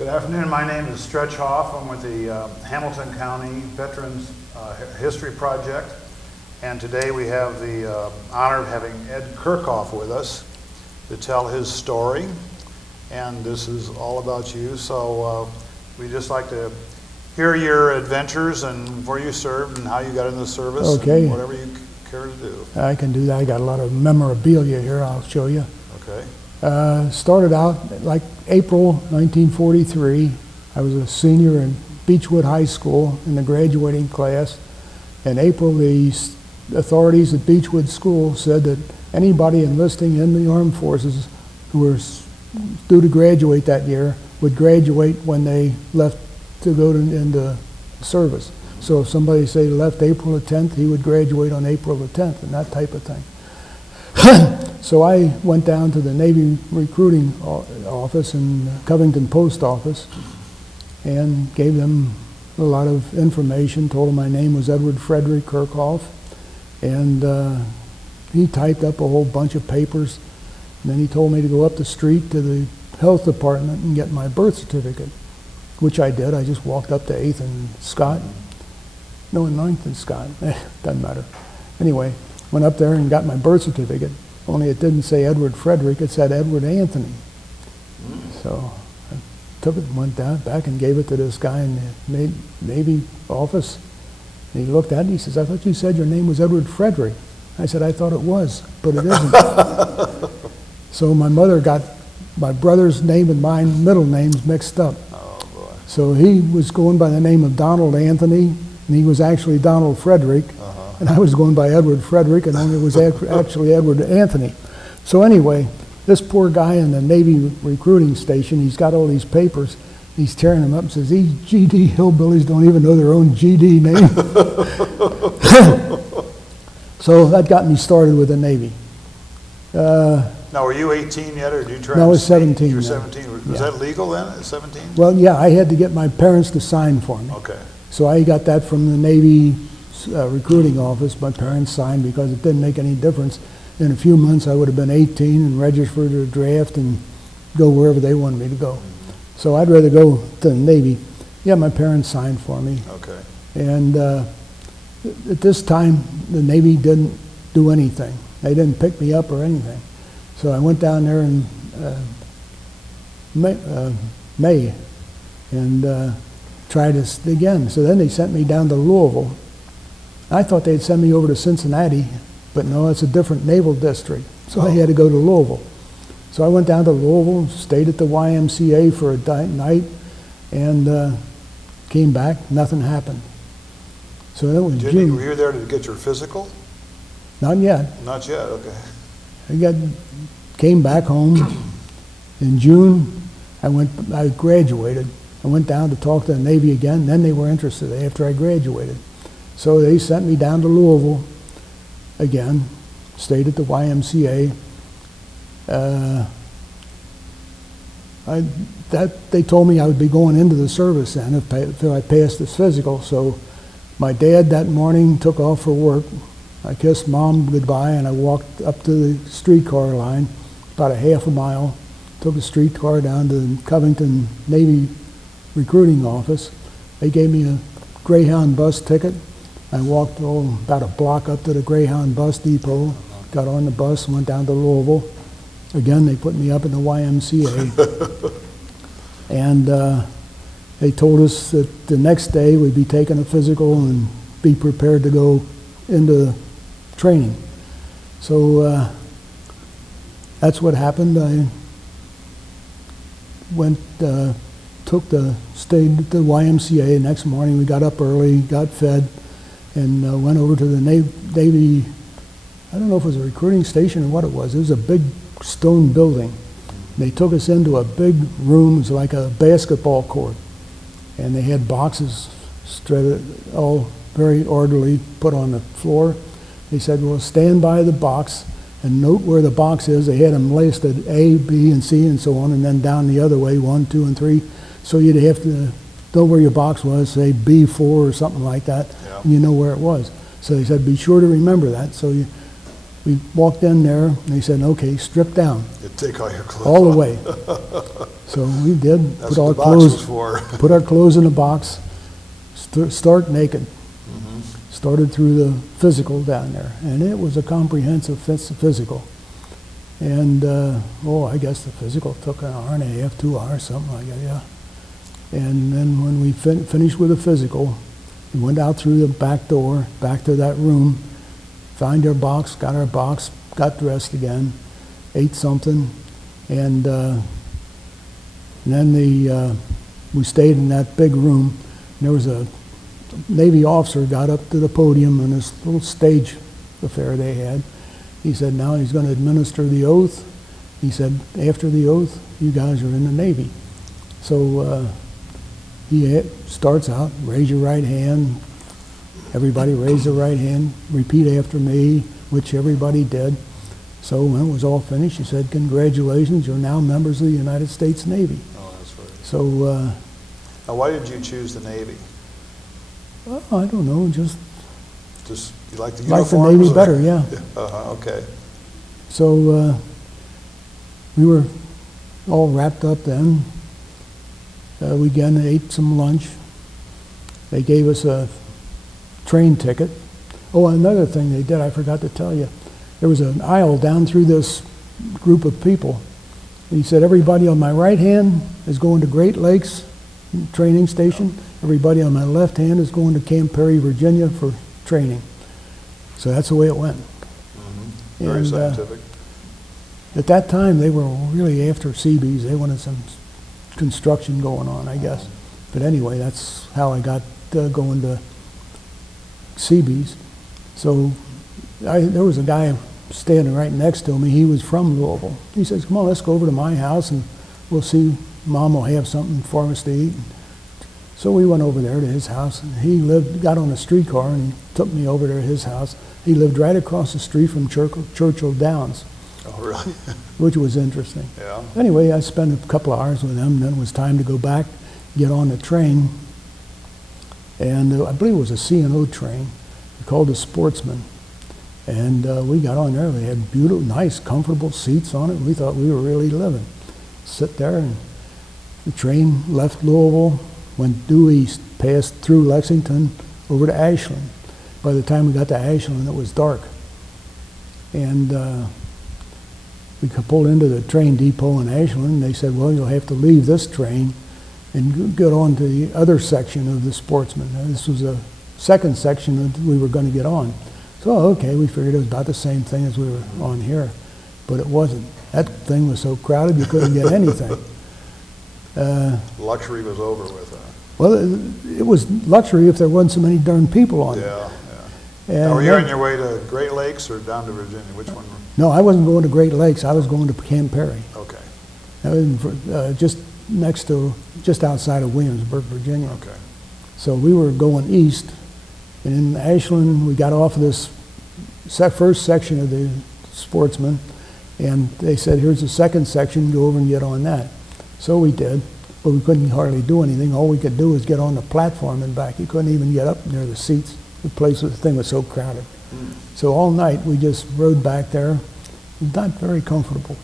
Good afternoon. My name is Stretch Hoff. I'm with the Hamilton County Veterans History Project. And today we have the honor of having Ed Kerkhoff with us to tell his story. And this is all about you. So we'd just like to hear your adventures and where you served and how you got into the service. Okay. And whatever you care to do. I can do that. I got a lot of memorabilia here. I'll show you. Okay. Started out like April 1943. I was a senior in Beechwood High School in the graduating class. In April, the authorities at Beechwood School said that anybody enlisting in the armed forces who were due to graduate that year would graduate when they left to go into service. So if somebody, say, left April the 10th, he would graduate on April the 10th and that type of thing. So I went down to the Navy recruiting office in Covington Post Office and gave them a lot of information, told them my name was Edward Frederick Kerkhoff, and he typed up a whole bunch of papers. And then he told me to go up the street to the health department and get my birth certificate, which I did. I just walked up to 8th and Scott. No, 9th and Scott. Doesn't matter. Anyway, went up there and got my birth certificate, only it didn't say Edward Frederick, it said Edward Anthony. So I took it and went down back and gave it to this guy in the Navy office. And he looked at it and he says, "I thought you said your name was Edward Frederick." I said, "I thought it was, but it isn't." So my mother got my brother's name and mine middle names mixed up. Oh, boy. So he was going by the name of Donald Anthony, and he was actually Donald Frederick. And I was going by Edward Frederick, and only it was actually Edward Anthony. So anyway, this poor guy in the Navy recruiting station, he's got all these papers. He's tearing them up and says, "These GD hillbillies don't even know their own GD name." So that got me started with the Navy. Now, were you 18 yet, or did you try? No, I was 17. You were then. 17. Was that legal then at 17? Well, yeah, I had to get my parents to sign for me. Okay. So I got that from the Navy recruiting office. My parents signed because it didn't make any difference. In a few months, I would have been 18 and registered for the draft and go wherever they wanted me to go. So I'd rather go to the Navy. Yeah, my parents signed for me. Okay. And at this time, the Navy didn't do anything. They didn't pick me up or anything. So I went down there in May and tried this again. So then they sent me down to Louisville. I thought they'd send me over to Cincinnati, but no, it's a different naval district. So I had to go to Louisville. So I went down to Louisville, stayed at the YMCA for a night, and came back. Nothing happened. So that was June. Were you there to get your physical? Not yet. Not yet, okay. Came back home. In June, I graduated. I went down to talk to the Navy again. Then they were interested after I graduated. So they sent me down to Louisville again, stayed at the YMCA. They told me I would be going into the service then if I passed this physical. So my dad that morning took off for work. I kissed Mom goodbye and I walked up to the streetcar line, about a half a mile, took a streetcar down to the Covington Navy recruiting office. They gave me a Greyhound bus ticket. I walked about a block up to the Greyhound bus depot, got on the bus, went down to Louisville. Again, they put me up in the YMCA. And they told us that the next day we'd be taking a physical and be prepared to go into training. So that's what happened. I went, stayed at the YMCA. Next morning we got up early, got fed, and went over to the Navy, I don't know if it was a recruiting station or what it was. It was a big stone building. They took us into a big room, it was like a basketball court. And they had boxes all very orderly put on the floor. They said, "Well, stand by the box and note where the box is." They had them listed A, B, and C, and so on, and then down the other way, 1, 2, and 3. So you'd have to know where your box was, say B4 or something like that, and you know where it was. So they said, be sure to remember that. So we walked in there, and they said, okay, strip down. You take all your clothes all the off. way. So we did That's what the box was for. put our clothes in a box, start naked. Started through the physical down there, and it was a comprehensive physical. And I guess the physical took an hour and a half, 2 hours, something like that, yeah. And then when we finished with the physical, we went out through the back door, back to that room, found our box, got dressed again, ate something, and then we stayed in that big room. And there was a Navy officer got up to the podium on this little stage affair they had. He said, now he's going to administer the oath. He said, after the oath, you guys are in the Navy. So he starts out, raise your right hand. Everybody raise their right hand. Repeat after me, which everybody did. So when it was all finished, he said, congratulations, you're now members of the United States Navy. Oh, that's right. So, now, why did you choose the Navy? well, I don't know, just You like the like the uniforms? Navy better, yeah. Okay. So we were all wrapped up then. We again ate some lunch. They gave us a train ticket. Oh, another thing they did, I forgot to tell you. There was an aisle down through this group of people. He said, everybody on my right hand is going to Great Lakes training station. Everybody on my left hand is going to Camp Perry, Virginia for training. So that's the way it went. Very scientific. At that time, they were really after Seabees. They wanted some construction going on, I guess. But anyway, that's how I got going to Seabees. So there was a guy standing right next to me. He was from Louisville. He says, come on, let's go over to my house and we'll see. Mom will have something for us to eat. So we went over there to his house. And he got on a streetcar and he took me over to his house. He lived right across the street from Churchill Downs. Oh, really? Which was interesting. Yeah. Anyway, I spent a couple of hours with him. Then it was time to go back, get on the train. And I believe it was a C&O train called the Sportsman. And we got on there. They had beautiful, nice, comfortable seats on it. We thought we were really living. Sit there, and the train left Louisville, went due east, passed through Lexington, over to Ashland. By the time we got to Ashland, it was dark. And we pulled into the train depot in Ashland. They said, well, you'll have to leave this train and get on to the other section of the Sportsman. Now, this was a second section that we were going to get on. So, okay, we figured it was about the same thing as we were on here, but it wasn't. That thing was so crowded you couldn't get anything. Luxury was over with. Well, it was luxury if there wasn't so many darn people on it. Yeah. And Now, were you on your way to Great Lakes or down to Virginia? Which one? No, I wasn't going to Great Lakes. I was going to Camp Perry. Okay. I was just outside of Williamsburg, Virginia. Okay. So we were going east, and in Ashland, we got off of this first section of the Sportsman, and they said, here's the second section, go over and get on that. So we did, but we couldn't hardly do anything. All we could do was get on the platform and back. You couldn't even get up near the seats. The thing was so crowded. So all night, we just rode back there. Not very comfortable.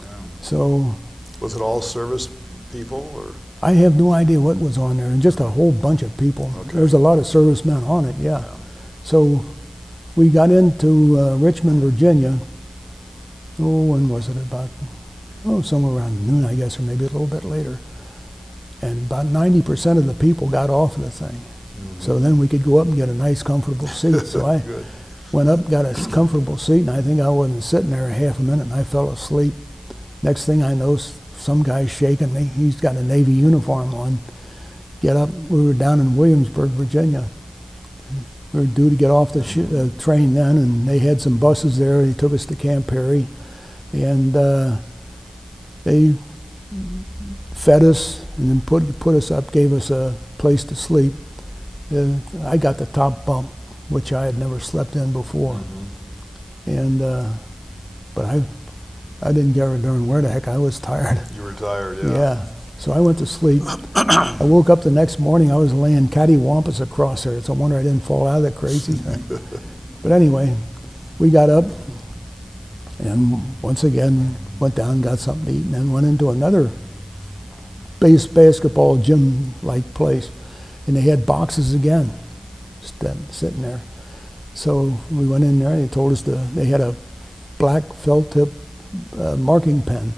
Yeah. So. Was it all service people, or? I have no idea what was on there, and just a whole bunch of people. Okay. There's a lot of servicemen on it, yeah. So we got into Richmond, Virginia. When was it? Somewhere around noon, I guess, or maybe a little bit later. And about 90% of the people got off of the thing. So then we could go up and get a nice, comfortable seat. So I went up, got a comfortable seat, and I think I wasn't sitting there a half a minute, and I fell asleep. Next thing I know, some guy's shaking me. He's got a Navy uniform on. Get up. We were down in Williamsburg, Virginia. We were due to get off the train then, and they had some buses there. They took us to Camp Perry, and they fed us and then put us up, gave us a place to sleep. I got the top bunk, which I had never slept in before. And but I didn't give a darn where the heck I was tired. You were tired, yeah. Yeah. So I went to sleep. I woke up the next morning. I was laying cattywampus across there. It's a wonder I didn't fall out of that crazy thing. But anyway, we got up and once again went down and got something to eat, and then went into another basketball gym-like place. And they had boxes again, sitting there. So we went in there, and they told us they had a black felt tip marking pen.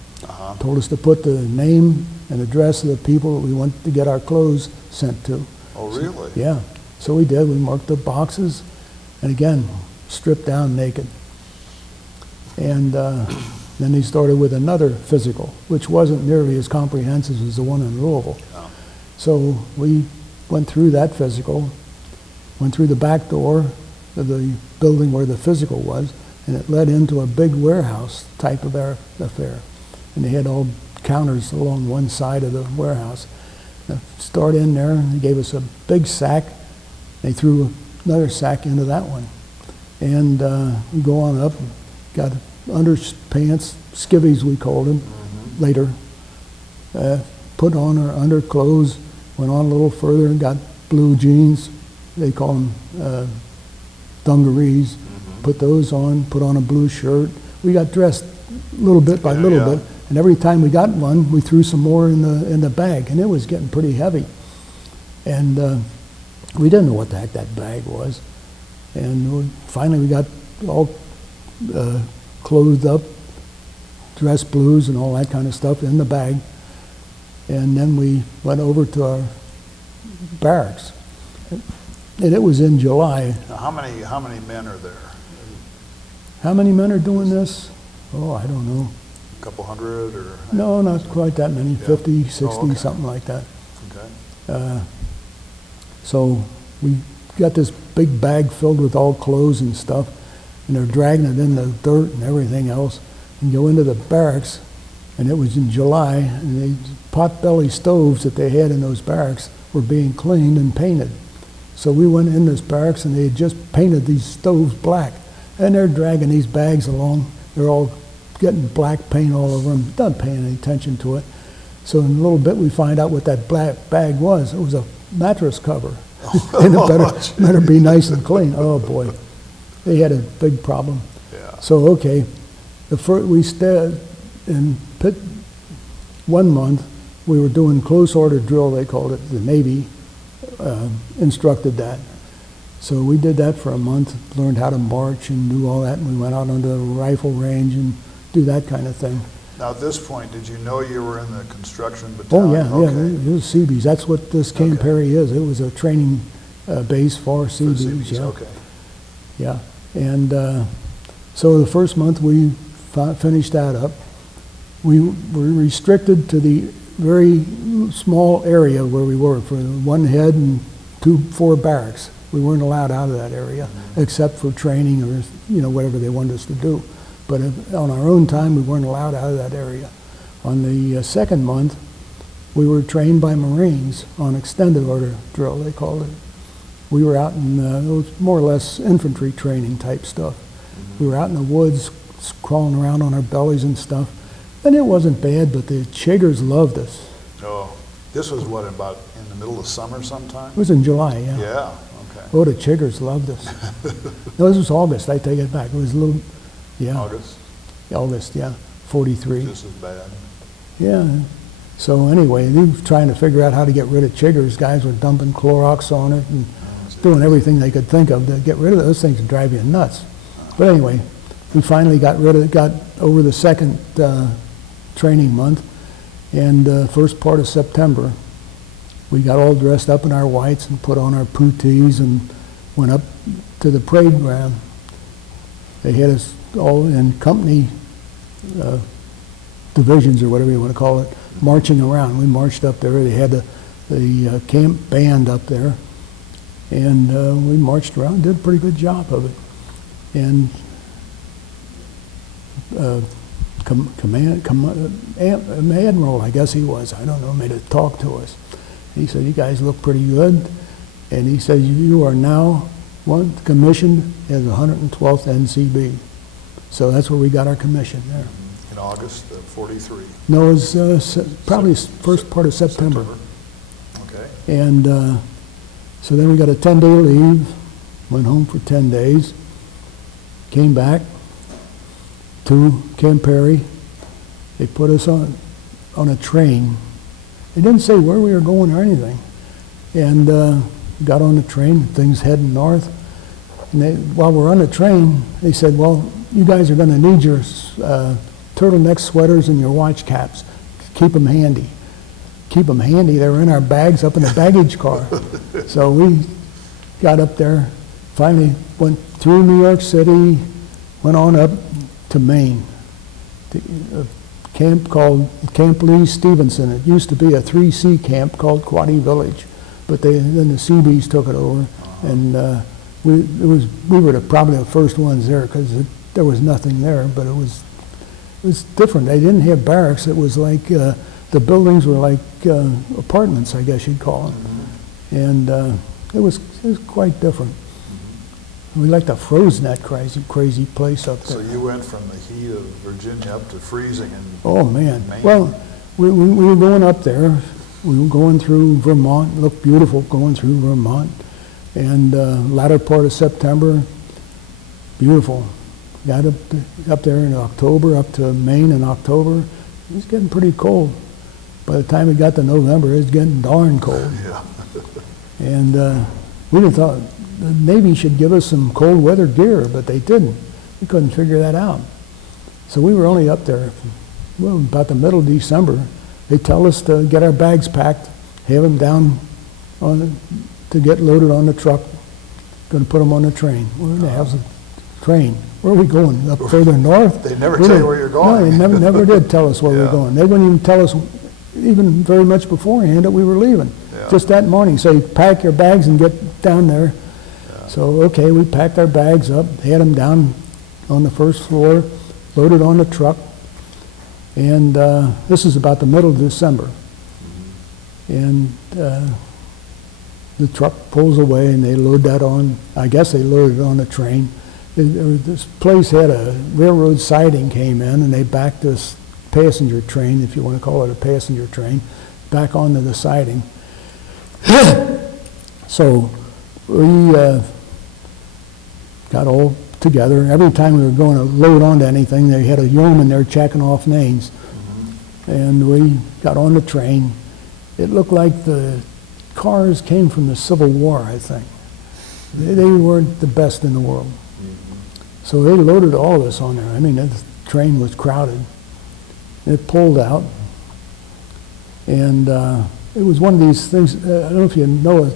Told us to put the name and address of the people that we want to get our clothes sent to. Oh, really? Yeah. So we did. We marked the boxes, and again, stripped down naked. And then they started with another physical, which wasn't nearly as comprehensive as the one in Louisville. Oh. So we went through that physical, went through the back door of the building where the physical was, and it led into a big warehouse type of affair. And they had all counters along one side of the warehouse. Start in there, and they gave us a big sack. They threw another sack into that one. And we go on up, got underpants, skivvies we called them, later. Put on our underclothes, went on a little further and got blue jeans. They call them dungarees. Put those on, put on a blue shirt. We got dressed little bit by little bit. And every time we got one, we threw some more in the bag, and it was getting pretty heavy. And we didn't know what the heck that bag was. And finally we got all clothed up, dress blues and all that kind of stuff in the bag. And then we went over to our barracks. And it was in July. Now, how many men are there? How many men are doing this? Oh, I don't know. A couple hundred, or? No, not quite that many, 50, 60, okay. something like that. Okay. So we got this big bag filled with all clothes and stuff, and they're dragging it in the dirt and everything else, and go into the barracks, and it was in July, and the pot-belly stoves that they had in those barracks were being cleaned and painted. So we went in this barracks, and they had just painted these stoves black, and they're dragging these bags along. They're all getting black paint all over them, not paying any attention to it. So in a little bit we find out what that black bag was. It was a mattress cover. And it better be nice and clean. Oh boy, they had a big problem. Yeah. So okay, we stayed in 1 month. We were doing close order drill, they called it. The Navy instructed that. So we did that for a month, learned how to march and do all that, and we went out onto the rifle range and do that kind of thing. Now, at this point, did you know you were in the construction Oh battalion? yeah, Okay. yeah, it was Seabees. That's what this Camp Okay. Perry is. It was a training base for For Seabees. Seabees, Yeah, okay. yeah. And so the first month we finished that up. We were restricted to the very small area where we were for one head and 4 barracks. We weren't allowed out of that area except for training or whatever they wanted us to do. But on our own time, we weren't allowed out of that area. On the second month, we were trained by Marines on extended order drill, they called it. We were out in, it was more or less infantry training type stuff. We were out in the woods, crawling around on our bellies and stuff. And it wasn't bad, but the chiggers loved us. Oh, this was what, about in the middle of summer sometime? It was in July, yeah. Yeah, okay. Oh, the chiggers loved us. No, this was August, I take it back. It was a little, yeah. August, yeah, 43. This is bad. Yeah. So anyway, they were trying to figure out how to get rid of chiggers. Guys were dumping Clorox on it and doing everything they could think of to get rid of it. Those things would drive you nuts. But anyway, we finally got over the second training month, and first part of September, we got all dressed up in our whites and put on our puttees and went up to the parade ground. They had us all in company divisions or whatever you want to call it, marching around. We marched up there. They had the camp band up there, and we marched around, did a pretty good job of it. And Admiral, I guess he was, I don't know, made a talk to us. He said, "You guys look pretty good." And he said, "You are now commissioned as 112th NCB." So that's where we got our commission there. In August of 43. No, it was probably first part of September. Okay. And so then we got a 10-day leave, went home for 10 days, came back to Camp Perry. They put us on a train They didn't say where we were going or anything. And got on the train, things heading north. And while we're on the train, they said, well, you guys are going to need your turtleneck sweaters and your watch caps. Keep them handy. Keep them handy. They were in our bags up in the baggage car. So we got up there, finally went through New York City, went on up to Maine. A camp called Camp Lee Stephenson. It used to be a 3C camp called Quoddy Village, but then the Seabees took it over, and we were probably the first ones there because there was nothing there, but it was different. They didn't have barracks. It was like the buildings were like apartments, I guess you'd call them, and it was quite different. We liked the frozen that crazy place up there. So you went from the heat of Virginia up to freezing in Oh man! Maine. Well, we were going up there. We were going through Vermont. It looked beautiful going through Vermont, and latter part of September, beautiful. Got up there in October, up to Maine in October. It was getting pretty cold. By the time it got to November, it was getting darn cold. Yeah. And we thought the Navy should give us some cold weather gear, but they didn't. We couldn't figure that out. So we were only up there, well, about the middle of December. They tell us to get our bags packed, have them down to get loaded on the truck. Going to put them on the train. Where the hell's the train? Where are we going? Up further north? They never tell you where you're going. No, they never did tell us where we Yeah. were going. They wouldn't even tell us even very much beforehand that we were leaving. Yeah. Just that morning, say, pack your bags and get down there. Yeah. So, okay, we packed our bags up, had them down on the first floor, loaded on the truck, and this is about the middle of December. And the truck pulls away and they load that on, I guess they loaded it on the train. This place had a railroad siding came in and they backed this passenger train, if you want to call it a passenger train, back onto the siding. So we got all together. Every time we were going to load onto anything, they had a yeoman there checking off names. And we got on the train. It looked like the cars came from the Civil War, I think. They weren't the best in the world. So they loaded all of us on there. I mean, the train was crowded. It pulled out. And it was one of these things, I don't know if you know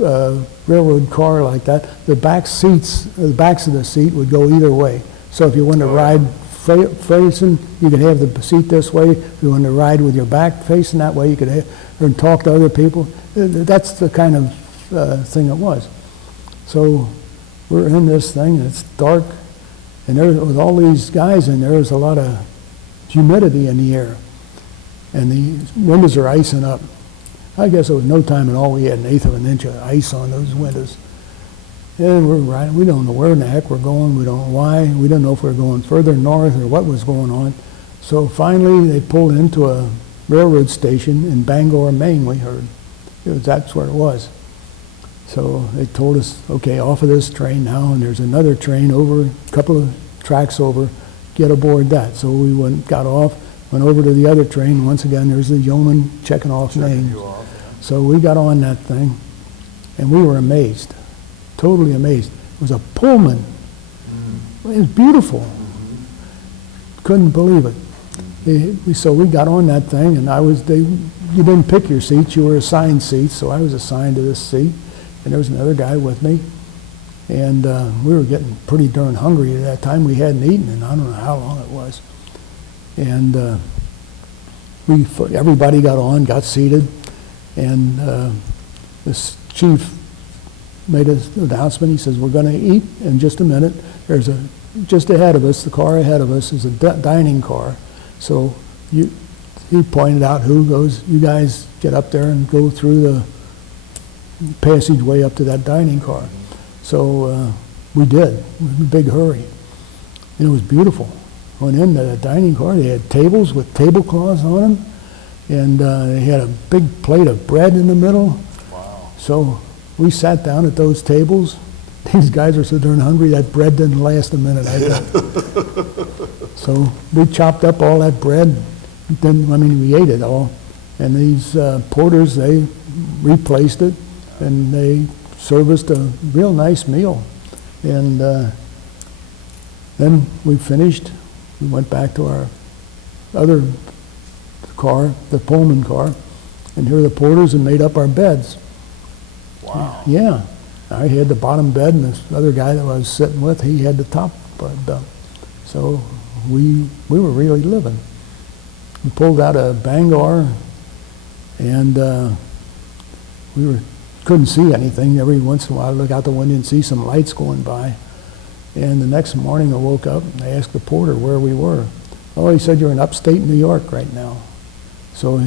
a railroad car like that, the back seats, the backs of the seat would go either way. So if you wanted to ride facing, you could have the seat this way. If you wanted to ride with your back facing that way, you could have, or talk to other people. That's the kind of thing it was. So we're in this thing, and it's dark, and there, with all these guys in there, there's a lot of humidity in the air, and the windows are icing up. I guess it was no time at all. We had 1/8 of an inch of ice on those windows. And we're riding. We don't know where in the heck we're going. We don't know why. We don't know if we're going further north or what was going on. So finally, they pulled into a railroad station in Bangor, Maine, we heard. That's where it was. So they told us, okay, off of this train now, and there's another train over, a couple of tracks over, get aboard that. So we got off, went over to the other train. Once again, there's the yeoman checking off names. you off, yeah. So we got on that thing, and we were amazed, totally amazed. It was a Pullman. It was beautiful. Couldn't believe it. So we got on that thing, and you didn't pick your seats, you were assigned seats, so I was assigned to this seat, and there was another guy with me, and we were getting pretty darn hungry at that time. We hadn't eaten in I don't know how long it was. And everybody got on, got seated, and this chief made an announcement. He says, we're going to eat in just a minute. Just ahead of us, the car ahead of us is a dining car. So he pointed out who goes, you guys get up there and go through the passageway up to that dining car. So we did, in a big hurry. And it was beautiful. Went into the dining car, they had tables with tablecloths on them, and they had a big plate of bread in the middle. Wow. So we sat down at those tables. These guys were so darn hungry, that bread didn't last a minute, I think. So we chopped up all that bread. We ate it all. And these porters, they replaced it, and they serviced a real nice meal. And then we finished. We went back to our other car, the Pullman car, and here are the porters and made up our beds. Wow. Yeah. I had the bottom bed, and this other guy that I was sitting with, he had the top bed. So we were really living. We pulled out of Bangor, and couldn't see anything. Every once in a while, I'd look out the window and see some lights going by. And the next morning, I woke up and I asked the porter where we were. Oh, he said, you're in upstate New York right now. So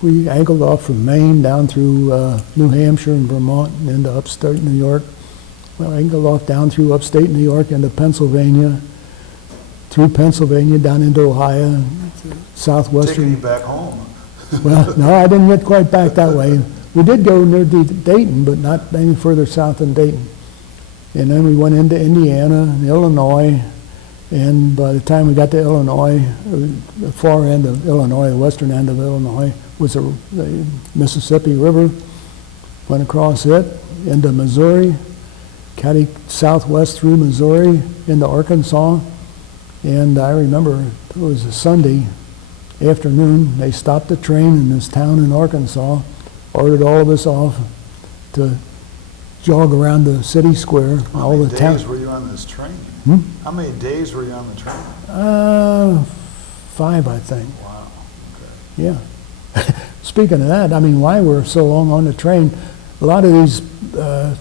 we angled off from Maine down through New Hampshire and Vermont and into upstate New York. Well, angled off down through upstate New York into Pennsylvania, through Pennsylvania down into Ohio, southwestern. Taking you back home. Well, no, I didn't get quite back that way. We did go near Dayton, but not any further south than Dayton. And then we went into Indiana and Illinois, and by the time we got to Illinois, the far end of Illinois, the western end of Illinois, was the Mississippi River. Went across it into Missouri, caddied southwest through Missouri into Arkansas. And I remember it was a Sunday afternoon. They stopped the train in this town in Arkansas, ordered all of us off to jog around the city square. How many days were you on this train? How many days were you on the train? 5, I think. Wow. Okay. Yeah. Speaking of that, I mean, why we're so long on the train, a lot of these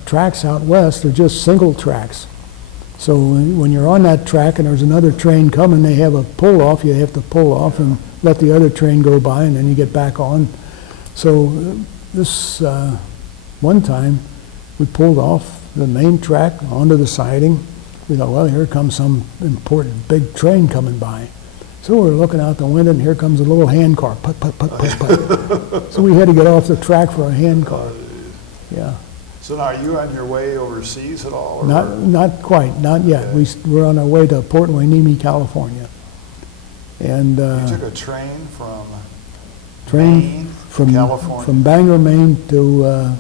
tracks out west are just single tracks. So when you're on that track and there's another train coming, they have a pull-off. You have to pull off and let the other train go by, and then you get back on. So this one time, we pulled off the main track onto the siding. We thought, well, here comes some important big train coming by. So we're looking out the window, and here comes a little hand car. Put, put, put, put, put. So we had to get off the track for a hand car. Yeah. So now, are you on your way overseas at all? Or Not quite, not yet. Okay. We're on our way to Port Hueneme, California. And you took a train from Maine to California? From Bangor, Maine to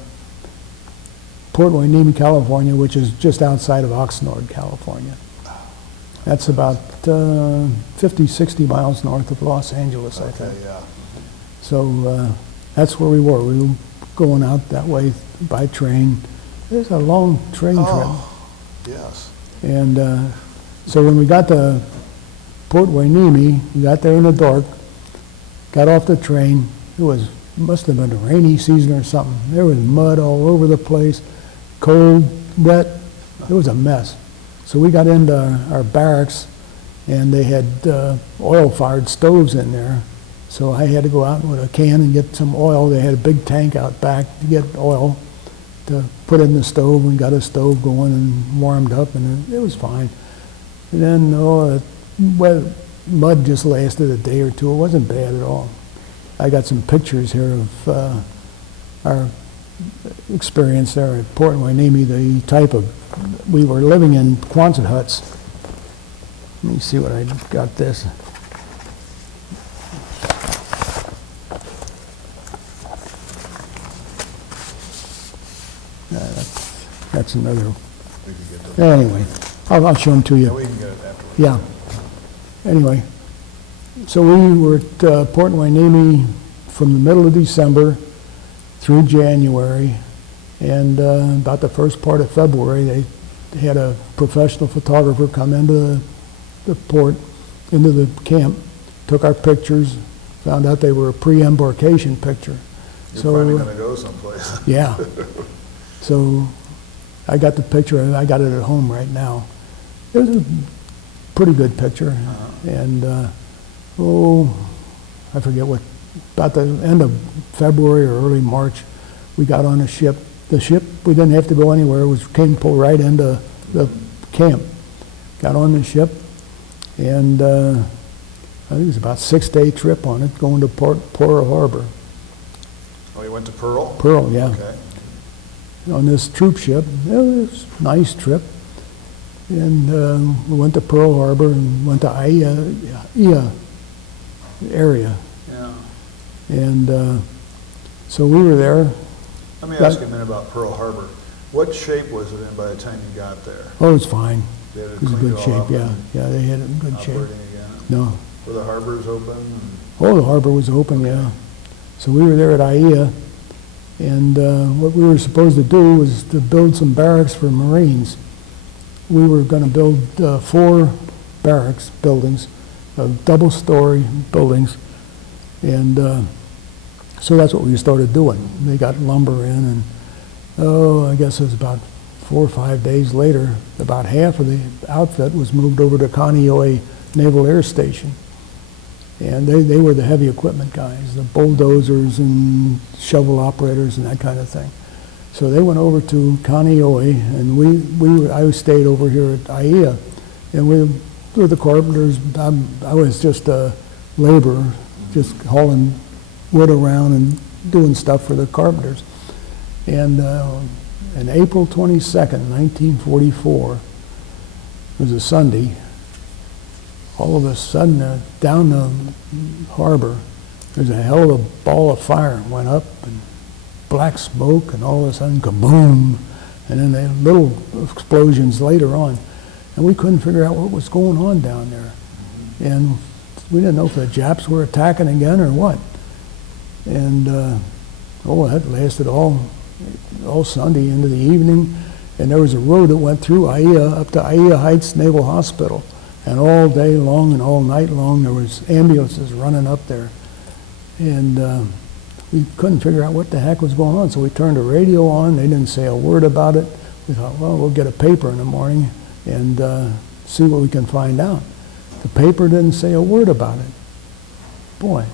Port Hueneme, California, which is just outside of Oxnard, California. That's about 50, 60 miles north of Los Angeles, I think. Okay, yeah. So that's where we were. We were going out that way by train. It's a long train trip. Yes. And so when we got to Port Hueneme, we got there in the dark, got off the train. Must have been a rainy season or something. There was mud all over the place, cold, wet. It was a mess. So we got into our barracks, and they had oil-fired stoves in there. So I had to go out with a can and get some oil. They had a big tank out back to get oil to put in the stove. We got a stove going and warmed up, and it was fine. And then mud just lasted a day or two. It wasn't bad at all. I got some pictures here of our experience there at Port Hueneme, the type of, we were living in Quonset huts. Let me see what I got this. That's another. We can get to Anyway, I'll show them to you. Yeah, we can get it afterwards. Yeah. Anyway, so we were at Port Hueneme from the middle of December through January, and about the first part of February, they had a professional photographer come into the port, into the camp, took our pictures, found out they were a pre-embarkation picture. You're So finally going to go someplace. yeah. So I got the picture, and I got it at home right now. It was a pretty good picture. And, I forget what, about the end of February or early March, we got on a ship. The ship, we didn't have to go anywhere. It came pulled right into the camp. Got on the ship, and I think it was about a 6-day trip on it, going to Pearl Harbor. Oh, you went to Pearl? Pearl, yeah. Okay. On this troop ship. It was a nice trip. And we went to Pearl Harbor and went to Ia area. Yeah. And so we were there. Let me ask you a minute about Pearl Harbor. What shape was it in by the time you got there? Oh, it was fine. They had It was in cleaned good all shape, up yeah. and Yeah, they had it in good shape. operating again? No. Were the harbors open? Oh, the harbor was open, yeah. So we were there at IEA, and what we were supposed to do was to build some barracks for Marines. We were going to build 4 barracks buildings, double-story buildings, and so that's what we started doing. They got lumber in, and I guess it was about 4 or 5 days later, about half of the outfit was moved over to Kaneohe Naval Air Station. And they were the heavy equipment guys, the bulldozers and shovel operators and that kind of thing. So they went over to Kaneohe, and I stayed over here at IEA, and we were the carpenters. I was just a laborer, just hauling wood around and doing stuff for the carpenters. And on April 22nd, 1944, it was a Sunday, all of a sudden, down the harbor, there's a hell of a ball of fire went up, and black smoke, and all of a sudden, kaboom, and then the little explosions later on. And we couldn't figure out what was going on down there. And we didn't know if the Japs were attacking again or what. And, that lasted all Sunday into the evening. And there was a road that went through IEA up to IEA Heights Naval Hospital. And all day long and all night long, there was ambulances running up there. And we couldn't figure out what the heck was going on. So we turned the radio on. They didn't say a word about it. We thought, well, we'll get a paper in the morning and see what we can find out. The paper didn't say a word about it. Boy,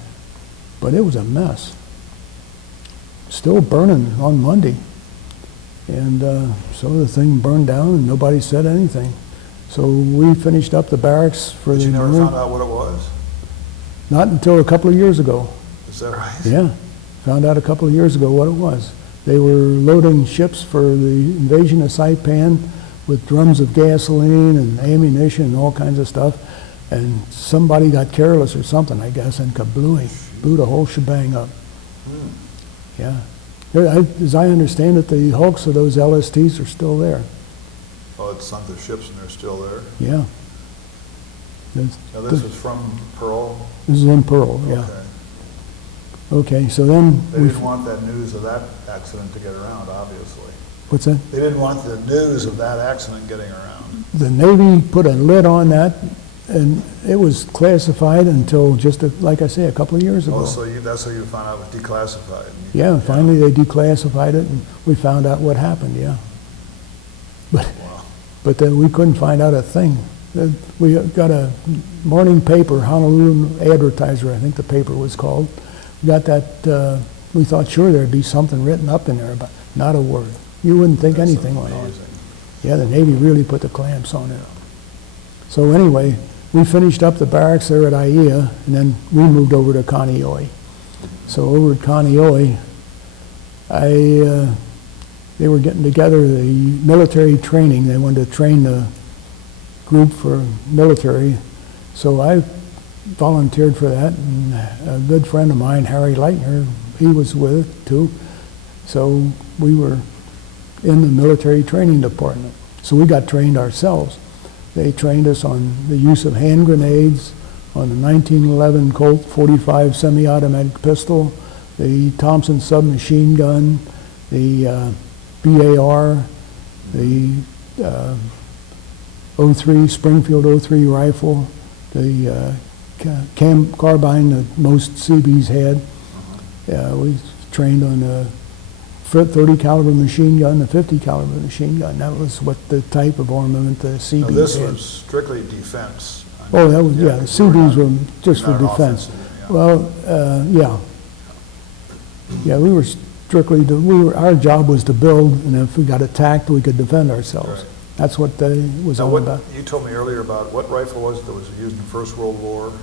but it was a mess. Still burning on Monday. And so the thing burned down and nobody said anything. So we finished up the barracks for But the you never Marine. found out what it was? Not until a couple of years ago. Is that right? Yeah, found out a couple of years ago what it was. They were loading ships for the invasion of Saipan with drums of gasoline and ammunition and all kinds of stuff. And somebody got careless or something, I guess, and kablooey, blew the whole shebang up. Yeah. As I understand it, the hulks of those LSTs are still there. Oh, it sunk the ships and they're still there? Yeah. Now this is from Pearl? This is in Pearl, yeah. Okay. Okay, so then They didn't want that news of that accident to get around, obviously. what's that? They didn't want the news of that accident getting around. The Navy put a lid on that, and it was classified until just, like I say, a couple of years ago. Oh, so that's how you found out it was declassified? Yeah, finally they declassified it, and we found out what happened, yeah. Wow. But we couldn't find out a thing. We got a morning paper, Honolulu Advertiser, I think the paper was called. We got that, we thought sure there'd be something written up in there, but not a word. You wouldn't think That's anything went on. amazing. Yeah, the Navy really put the clamps on it. So anyway, we finished up the barracks there at IEA, and then we moved over to Kaneohe. So over at Kaneohe, they were getting together the military training. They wanted to train the group for military. So I volunteered for that, and a good friend of mine, Harry Leitner, he was with it too. So we were in the military training department. So we got trained ourselves. They trained us on the use of hand grenades, on the 1911 Colt 45 semi-automatic pistol, the Thompson submachine gun, the BAR, the 03 Springfield 03 rifle, the carbine that most CBs had. We trained on the 30 caliber machine gun, the 50 caliber machine gun. That was what the type of armament the CBs Now this had. was strictly defense. Oh, that was, yeah, the 'cause we're CBs not- were just for not defense. offensive, yeah. Well, yeah. Yeah, we were strictly, our job was to build, and if we got attacked, we could defend ourselves. Right. That's what they was Now, all what, about. you told me earlier about what rifle was it that was used in the First World War?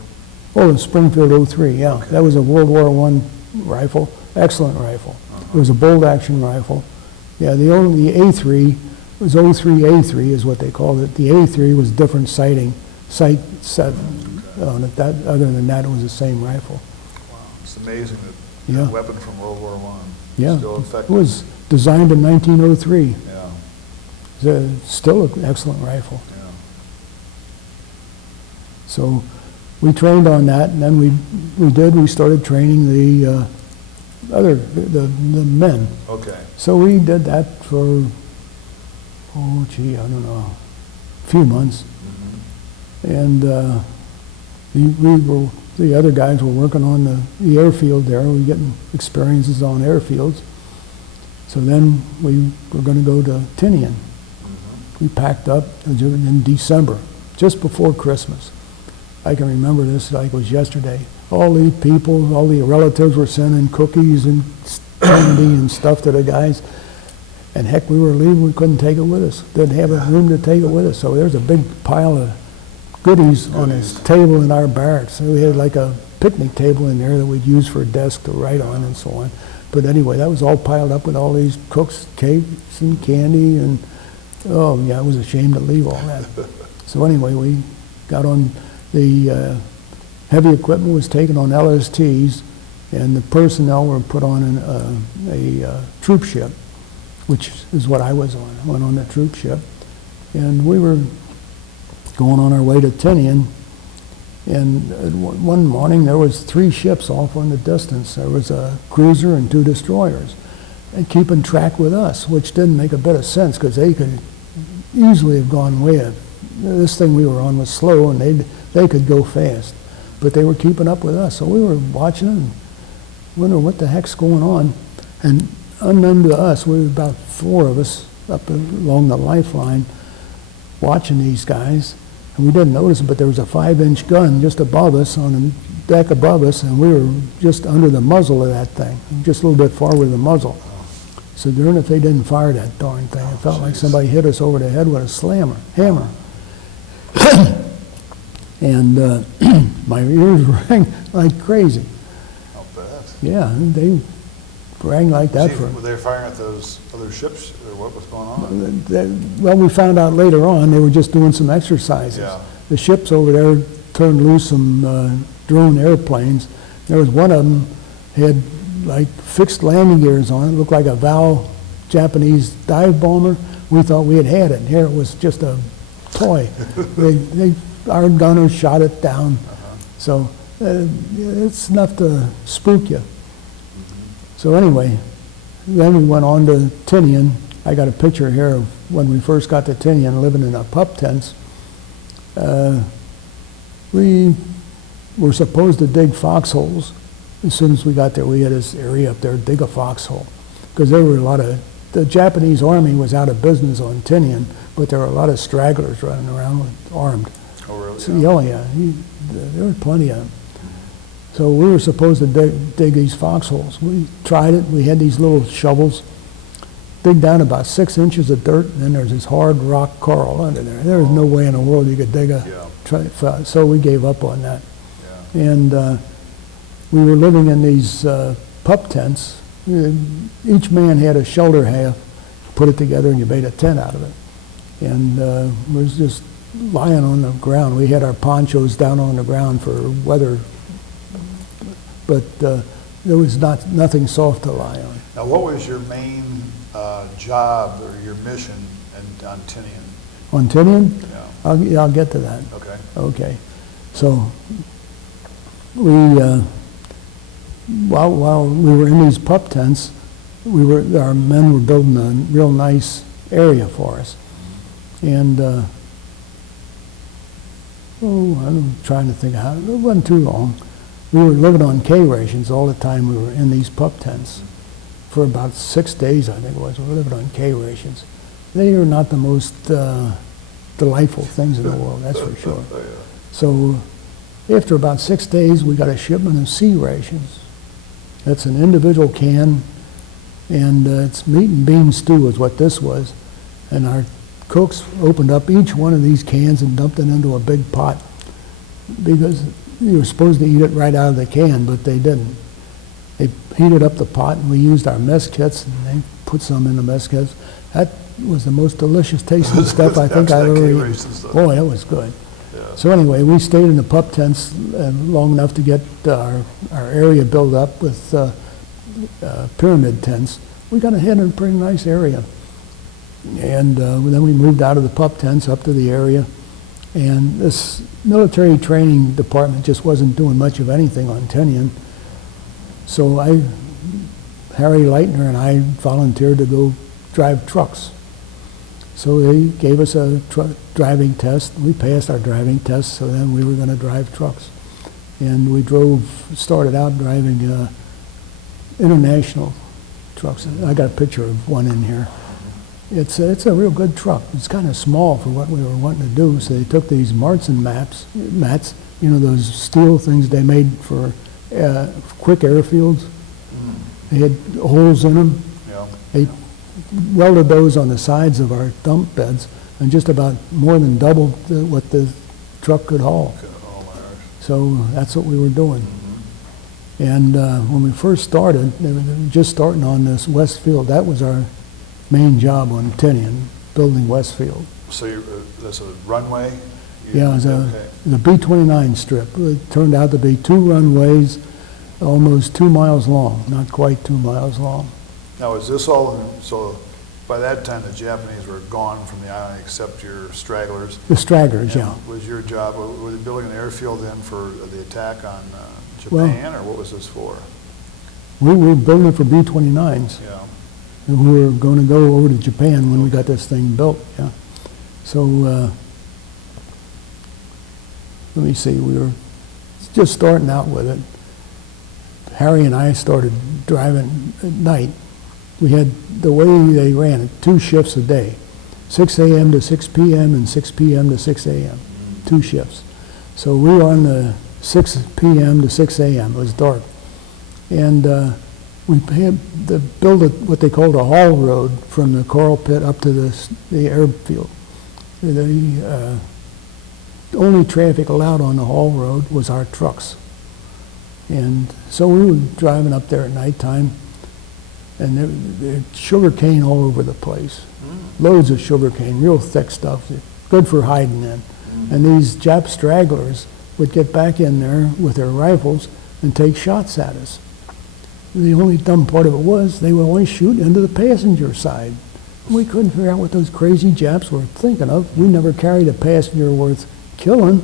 Oh, the Springfield 03, yeah. Okay. That was a World War I rifle, excellent rifle. It was a bolt action rifle. Yeah, the A3 was 03A3 is what they called it. The A3 was different sight set on it. Other than that, it was the same rifle. Wow, it's amazing that Yeah. weapon from World War I. Yeah. Still It effective. was designed in 1903. Yeah, It's still an excellent rifle. yeah. So we trained on that, and then we started training the men. Okay. So we did that for, oh gee, I don't know, a few months. And the other guys were working on the airfield there. We were getting experiences on airfields. So then we were going to go to Tinian. We packed up in December, just before Christmas. I can remember this like it was yesterday. All the people, all the relatives were sending cookies and candy and stuff to the guys. And heck, we were leaving, we couldn't take it with us. Didn't have a room to take it with us. So there's a big pile of goodies on this table in our barracks. So we had like a picnic table in there that we'd use for a desk to write on and so on. But anyway, that was all piled up with all these cooks, cakes and candy, and oh yeah, it was a shame to leave all that. So anyway, we got on the heavy equipment was taken on LSTs, and the personnel were put on a troop ship, which is what I was on. I went on the troop ship, and we were going on our way to Tinian, and one morning there was 3 ships off in the distance. There was a cruiser and 2 destroyers, and keeping track with us, which didn't make a bit of sense because they could easily have gone way. This thing we were on was slow, and they could go fast, but they were keeping up with us. So we were watching and wondering what the heck's going on. And unknown to us, we were about 4 of us up along the lifeline watching these guys, and we didn't notice it, but there was a 5-inch gun just above us on the deck above us, and we were just under the muzzle of that thing, just a little bit forward of the muzzle. So darn if they didn't fire that darn thing. It felt like somebody hit us over the head with a hammer. And my ears rang like crazy. I'll bet. Yeah, they rang like that for... Were they firing at those other ships, or what was going on? Well, we found out later on they were just doing some exercises. Yeah. The ships over there turned loose some drone airplanes. There was one of them had like fixed landing gears on it, looked like a Val Japanese dive bomber. We thought we had it, and here it was just a toy. Our gunners shot it down. So it's enough to spook you. So anyway, then we went on to Tinian. I got a picture here of when we first got to Tinian, living in a pup tents. We were supposed to dig foxholes. As soon as we got there, we had this area up there, dig a foxhole. Because there were a lot of, the Japanese army was out of business on Tinian, but there were a lot of stragglers running around armed. Oh, really? So, oh yeah, there were plenty of them. So we were supposed to dig these foxholes. We tried it. We had these little shovels. Dig down about 6 inches of dirt, and then there's this hard rock coral under there. There was no way in the world you could dig so we gave up on that. Yeah. And we were living in these pup tents. Each man had a shelter half, put it together, and you made a tent out of it. And we was just lying on the ground. We had our ponchos down on the ground for weather, but there was nothing soft to lie on. Now, what was your main job or your mission on Tinian? On Tinian? Yeah. I'll get to that. Okay. Okay. So we, while we were in these pup tents, our men were building a real nice area for us. And I'm trying to think how, it wasn't too long. We were living on K rations all the time we were in these pup tents. For about 6 days, I think it was, we were living on K rations. They are not the most delightful things in the world, that's for sure. Oh, yeah. So after about 6 days, we got a shipment of C rations. That's an individual can, and it's meat and bean stew is what this was. And our cooks opened up each one of these cans and dumped it into a big pot because you were supposed to eat it right out of the can, but they didn't. They heated up the pot, and we used our mess kits, and they put some in the mess kits. That was the most delicious tasting stuff I think I've ever eaten. Boy, that was good. Yeah. So anyway, we stayed in the pup tents long enough to get our area built up with pyramid tents. We got ahead in a pretty nice area. And then we moved out of the pup tents up to the area. And this military training department just wasn't doing much of anything on Tinian. So Harry Leitner and I volunteered to go drive trucks. So they gave us a driving test. We passed our driving test, so then we were going to drive trucks. And we started out driving international trucks. I got a picture of one in here. It's a real good truck. It's kind of small for what we were wanting to do, so they took these Martin mats, you know, those steel things they made for quick airfields. They had holes in them. Yeah. They welded those on the sides of our dump beds and just about more than doubled what the truck could haul. So that's what we were doing. And when we first started, they were just starting on this Westfield. That was our main job on Tinian, building Westfield. So that's a runway? Yeah, it was the B-29 strip. It turned out to be 2 runways, almost 2 miles long, not quite 2 miles long. Now, is this all, so by that time the Japanese were gone from the island except your stragglers? The stragglers, yeah. Was your job, were they building an airfield then for the attack on Japan, or what was this for? We were building it for B-29s. Yeah. And we were going to go over to Japan when we got this thing built, yeah. So, let me see, we were just starting out with it. Harry and I started driving at night. We had, the way they ran it, 2 shifts a day, 6 a.m. to 6 p.m. and 6 p.m. to 6 a.m., 2 shifts. So we were on the 6 p.m. to 6 a.m., it was dark. And we had to build what they called a haul road from the coral pit up to the airfield. The only traffic allowed on the haul road was our trucks. And so we were driving up there at nighttime, and there sugar cane all over the place. Loads of sugar cane, real thick stuff, good for hiding in. And these Jap stragglers would get back in there with their rifles and take shots at us. The only dumb part of it was they would only shoot into the passenger side. We couldn't figure out what those crazy Japs were thinking of. We never carried a passenger worth killing.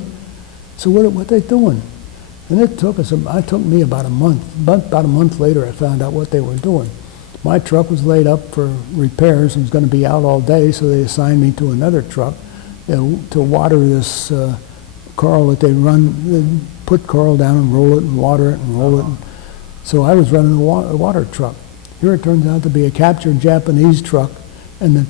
So what they doing? And it took me about a month. About a month later, I found out what they were doing. My truck was laid up for repairs and was going to be out all day, so they assigned me to another truck to water this coral that they'd put coral down and roll it and water it and roll it. So I was running a water truck. Here it turns out to be a captured Japanese truck, and the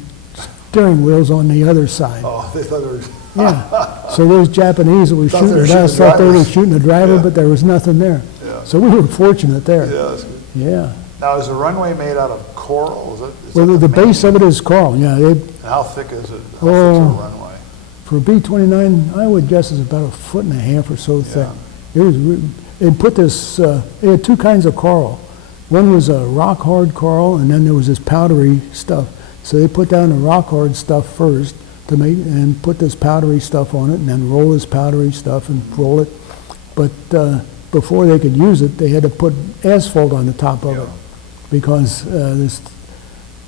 steering wheel's on the other side. Oh, they thought it was... Yeah. So those Japanese that were shooting at us thought they were shooting the driver, but there was nothing there. Yeah. So we were fortunate there. Yeah, that's good. Yeah. Now, is the runway made out of coral? Well, the base of it is coral, yeah. How thick is it? How thick is the runway? For a B-29, I would guess it's about 1.5 feet or so thick. They put this, they had 2 kinds of coral. One was a rock-hard coral, and then there was this powdery stuff. So they put down the rock-hard stuff first to make, and put this powdery stuff on it, and then roll this powdery stuff and roll it. But before they could use it, they had to put asphalt on the top of it, because this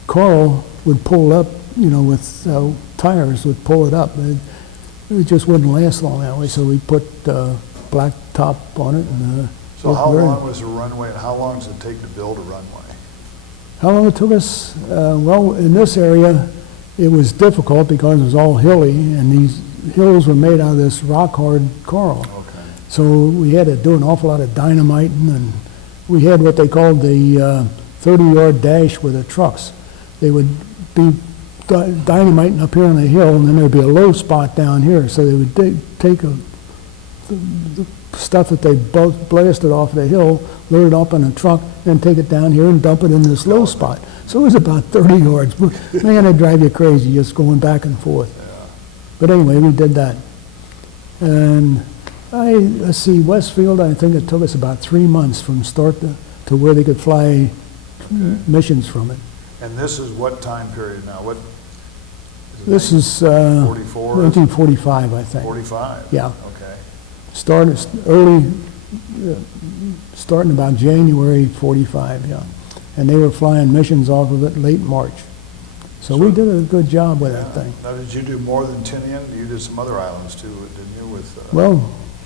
coral would pull up, with tires would pull it up. It just wouldn't last long that way, so we put black top on it. And, so how long was the runway, and how long does it take to build a runway? How long it took us? Well, in this area, it was difficult because it was all hilly, and these hills were made out of this rock-hard coral. Okay. So we had to do an awful lot of dynamiting, and we had what they called the 30-yard dash with the trucks. They would be dynamiting up here on the hill, and then there'd be a low spot down here. So they would take the stuff that they blasted off the hill, load it up in a truck, and take it down here and dump it in this low spot. So it was about 30 yards. Man, it'd drive you crazy just going back and forth. Yeah. But anyway, we did that. And let's see, Westfield, I think it took us about 3 months from start to where they could fly missions from it. And this is what time period now? This is 44? 1945, I think. 45? Yeah. Okay. Starting about January 45, yeah. and they were flying missions off of it late March. So we did a good job with that thing. Now, did you do more than Tinian? You did some other islands too, didn't you? With Well,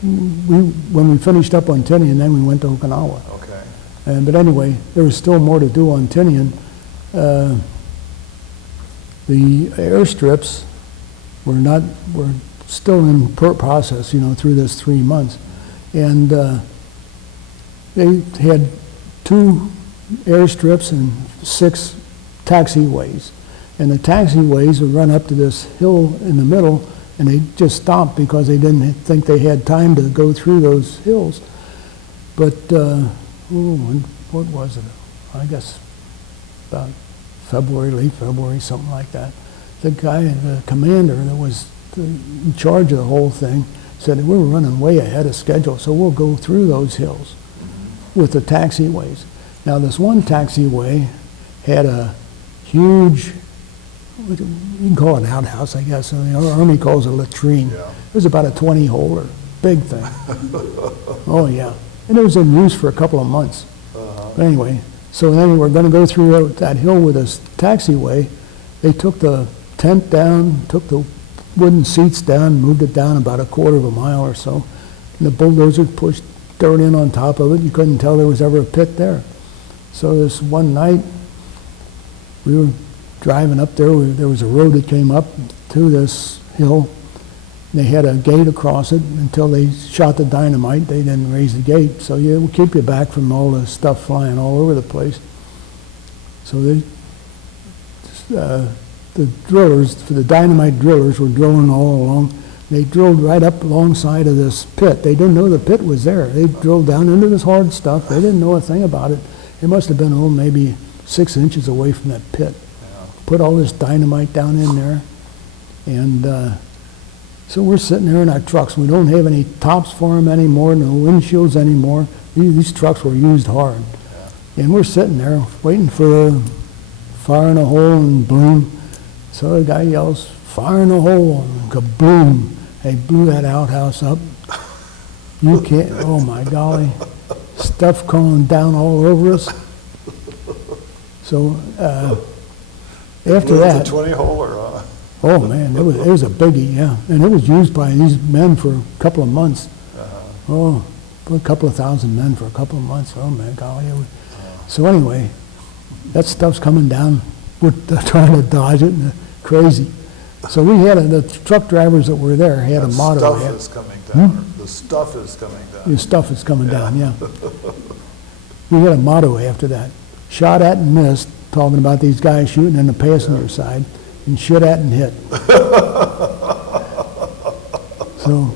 when we finished up on Tinian, then we went to Okinawa. okay. But anyway, there was still more to do on Tinian. The airstrips were still in process, through this 3 months. And they had 2 airstrips and 6 taxiways. And the taxiways would run up to this hill in the middle, and they just stopped because they didn't think they had time to go through those hills. But, what was it? I guess about late February, something like that. The guy, the commander that was in charge of the whole thing, said we were running way ahead of schedule, so we'll go through those hills with the taxiways. Now, this one taxiway had a huge, you can call it an outhouse, I guess. The Army calls it a latrine. Yeah. It was about a 20-holder, big thing. Oh, yeah. And it was in use for a couple of months. But anyway, so then we were going to go through that hill with this taxiway. They took the tent down, took the wooden seats down, moved it down about a quarter of a mile or so. And the bulldozer pushed dirt in on top of it. You couldn't tell there was ever a pit there. So this one night, we were driving up there. There was a road that came up to this hill. They had a gate across it until they shot the dynamite. They didn't raise the gate. So it will keep you back from all the stuff flying all over the place. So the drillers, for the dynamite drillers, were drilling all along. They drilled right up alongside of this pit. They didn't know the pit was there. They drilled down into this hard stuff. They didn't know a thing about it. It must have been, maybe 6 inches away from that pit. Yeah. Put all this dynamite down in there. And so we're sitting there in our trucks. We don't have any tops for them anymore, no windshields anymore. These trucks were used hard. Yeah. And we're sitting there waiting for a fire in a hole and boom. So the guy yells, fire in a hole, and kaboom. They blew that outhouse up. You can't, oh my golly. Stuff calling down all over us. So after that. The 20-holer, huh? Oh man, it was a biggie, yeah. And it was used by these men for a couple of months. Oh, a couple of thousand men for a couple of months. Oh man, golly. So anyway, that stuff's coming down. We're trying to dodge it, and crazy. So we had the truck drivers that were there had a motto. The stuff is coming down. The stuff is coming down. The stuff is coming down, yeah. We had a motto after that. Shot at and missed, talking about these guys shooting in the passenger side, and shot at and hit. So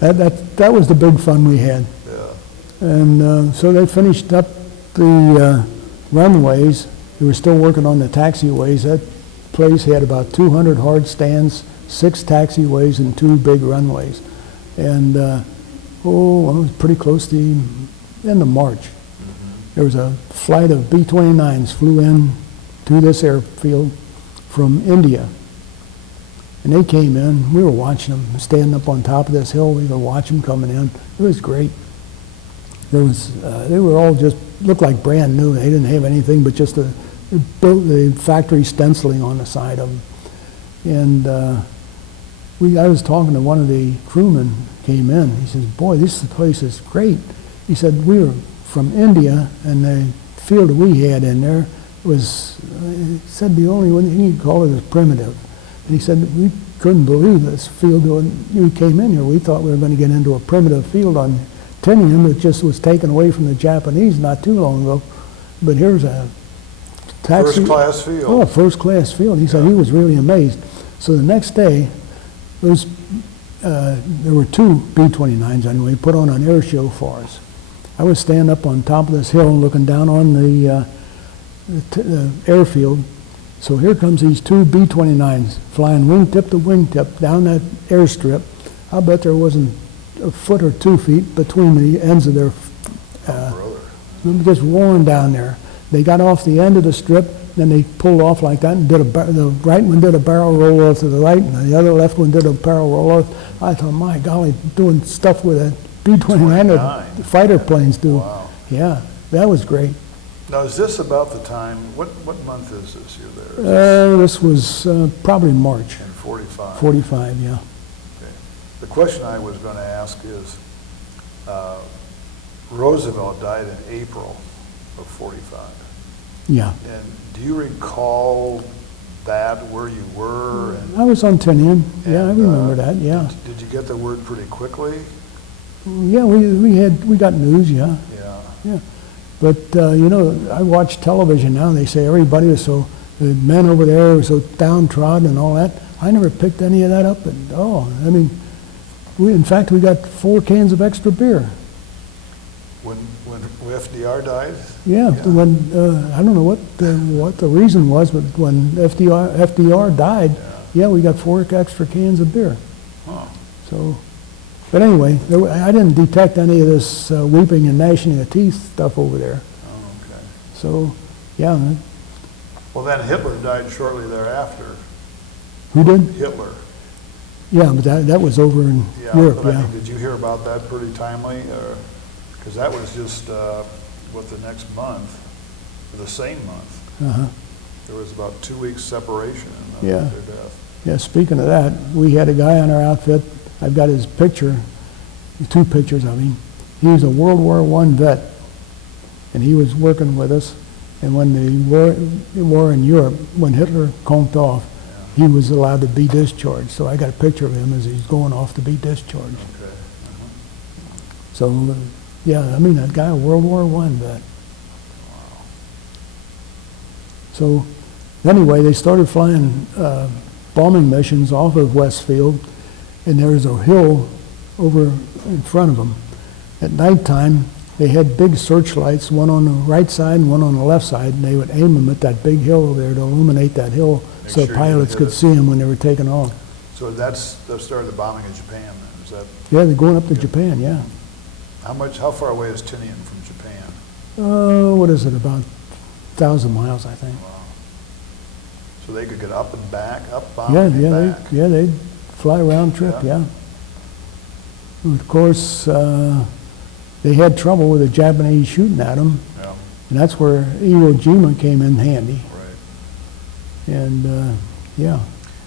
that was the big fun we had. Yeah. And so they finished up the runways. They were still working on the taxiways. That place had about 200 hard stands, 6 taxiways, and 2 big runways. And it was pretty close to the end of March. There was a flight of B-29s flew in to this airfield from India. And they came in. We were watching them, standing up on top of this hill. We were watching them coming in. It was great. They were all just, looked like brand new. They didn't have anything but just the factory stenciling on the side of them. And I was talking to one of the crewmen came in. He says, boy, this place is great. He said, we were from India, and the field that we had in there was, he said the only one, he called it as primitive. And he said, we couldn't believe this field when we came in here. We thought we were going to get into a primitive field on Tinian that just was taken away from the Japanese not too long ago. But here's a taxi. First-class field. Oh, first-class field. He said he was really amazed. So the next day, there were 2 B-29s anyway, put on an air show for us. I was standing up on top of this hill looking down on the airfield. So here comes these 2 B-29s flying wingtip to wingtip down that airstrip. I bet there wasn't a foot or 2 feet between the ends of their, just roaring down there. They got off the end of the strip, then they pulled off like that and the right one did a barrel roll off to the right, and the other left one did a barrel roll off. I thought, my golly, doing stuff with a B-29 that fighter planes do. Wow. Yeah, that was great. Now, is this about the time, what month is this you're there? Is This was probably March, in 45? 45, yeah. Okay. The question I was going to ask is, Roosevelt died in April of 45. Yeah. And do you recall that, where you were? And, I was on Tinian. Yeah, I and, remember that, yeah. Did you get the word pretty quickly? Yeah, we got news, yeah. Yeah. Yeah. But, you know, I watch television now, and they say everybody was so, the men over there were so downtrodden and all that. I never picked any of that up at all. I mean, in fact, we got 4 cans of extra beer. When FDR died? Yeah, when, I don't know what the reason was, but when FDR died, yeah, we got 4 extra cans of beer. Huh. So, but anyway, I didn't detect any of this weeping and gnashing of teeth stuff over there. Oh, okay. So, yeah. Well, then Hitler died shortly thereafter. Who did? Hitler. Yeah, but that was over in Europe, but yeah. I mean, did you hear about that pretty timely? Because that was just, the next month, or the same month. Uh-huh. There was about 2 weeks separation of Yeah. their death. Yeah, speaking of that, we had a guy on our outfit. I've got his picture, 2 pictures of him. He was a World War I vet, and he was working with us. And when the war in Europe, when Hitler conked off, he was allowed to be discharged. So I got a picture of him as he's going off to be discharged. Okay. So, yeah, I mean, that guy, a World War I vet. So, anyway, they started flying bombing missions off of Westfield, and there was a hill over in front of them. At nighttime, they had big searchlights, one on the right side and one on the left side, and they would aim them at that big hill over there to illuminate that hill so Make sure you pilots hit could it. see them when they were taking off. So that started the bombing of Japan then, is that, Yeah, they're going up to Japan, yeah. how far away is Tinian from Japan? What is it, about 1,000 miles, I think. Wow. So they could get up and back, up, bomb, Yeah, and yeah, back? they'd fly round trip, Yeah. yeah. And of course, they had trouble with the Japanese shooting at them, Yeah, and that's where Iwo Jima came in handy. right. And, yeah,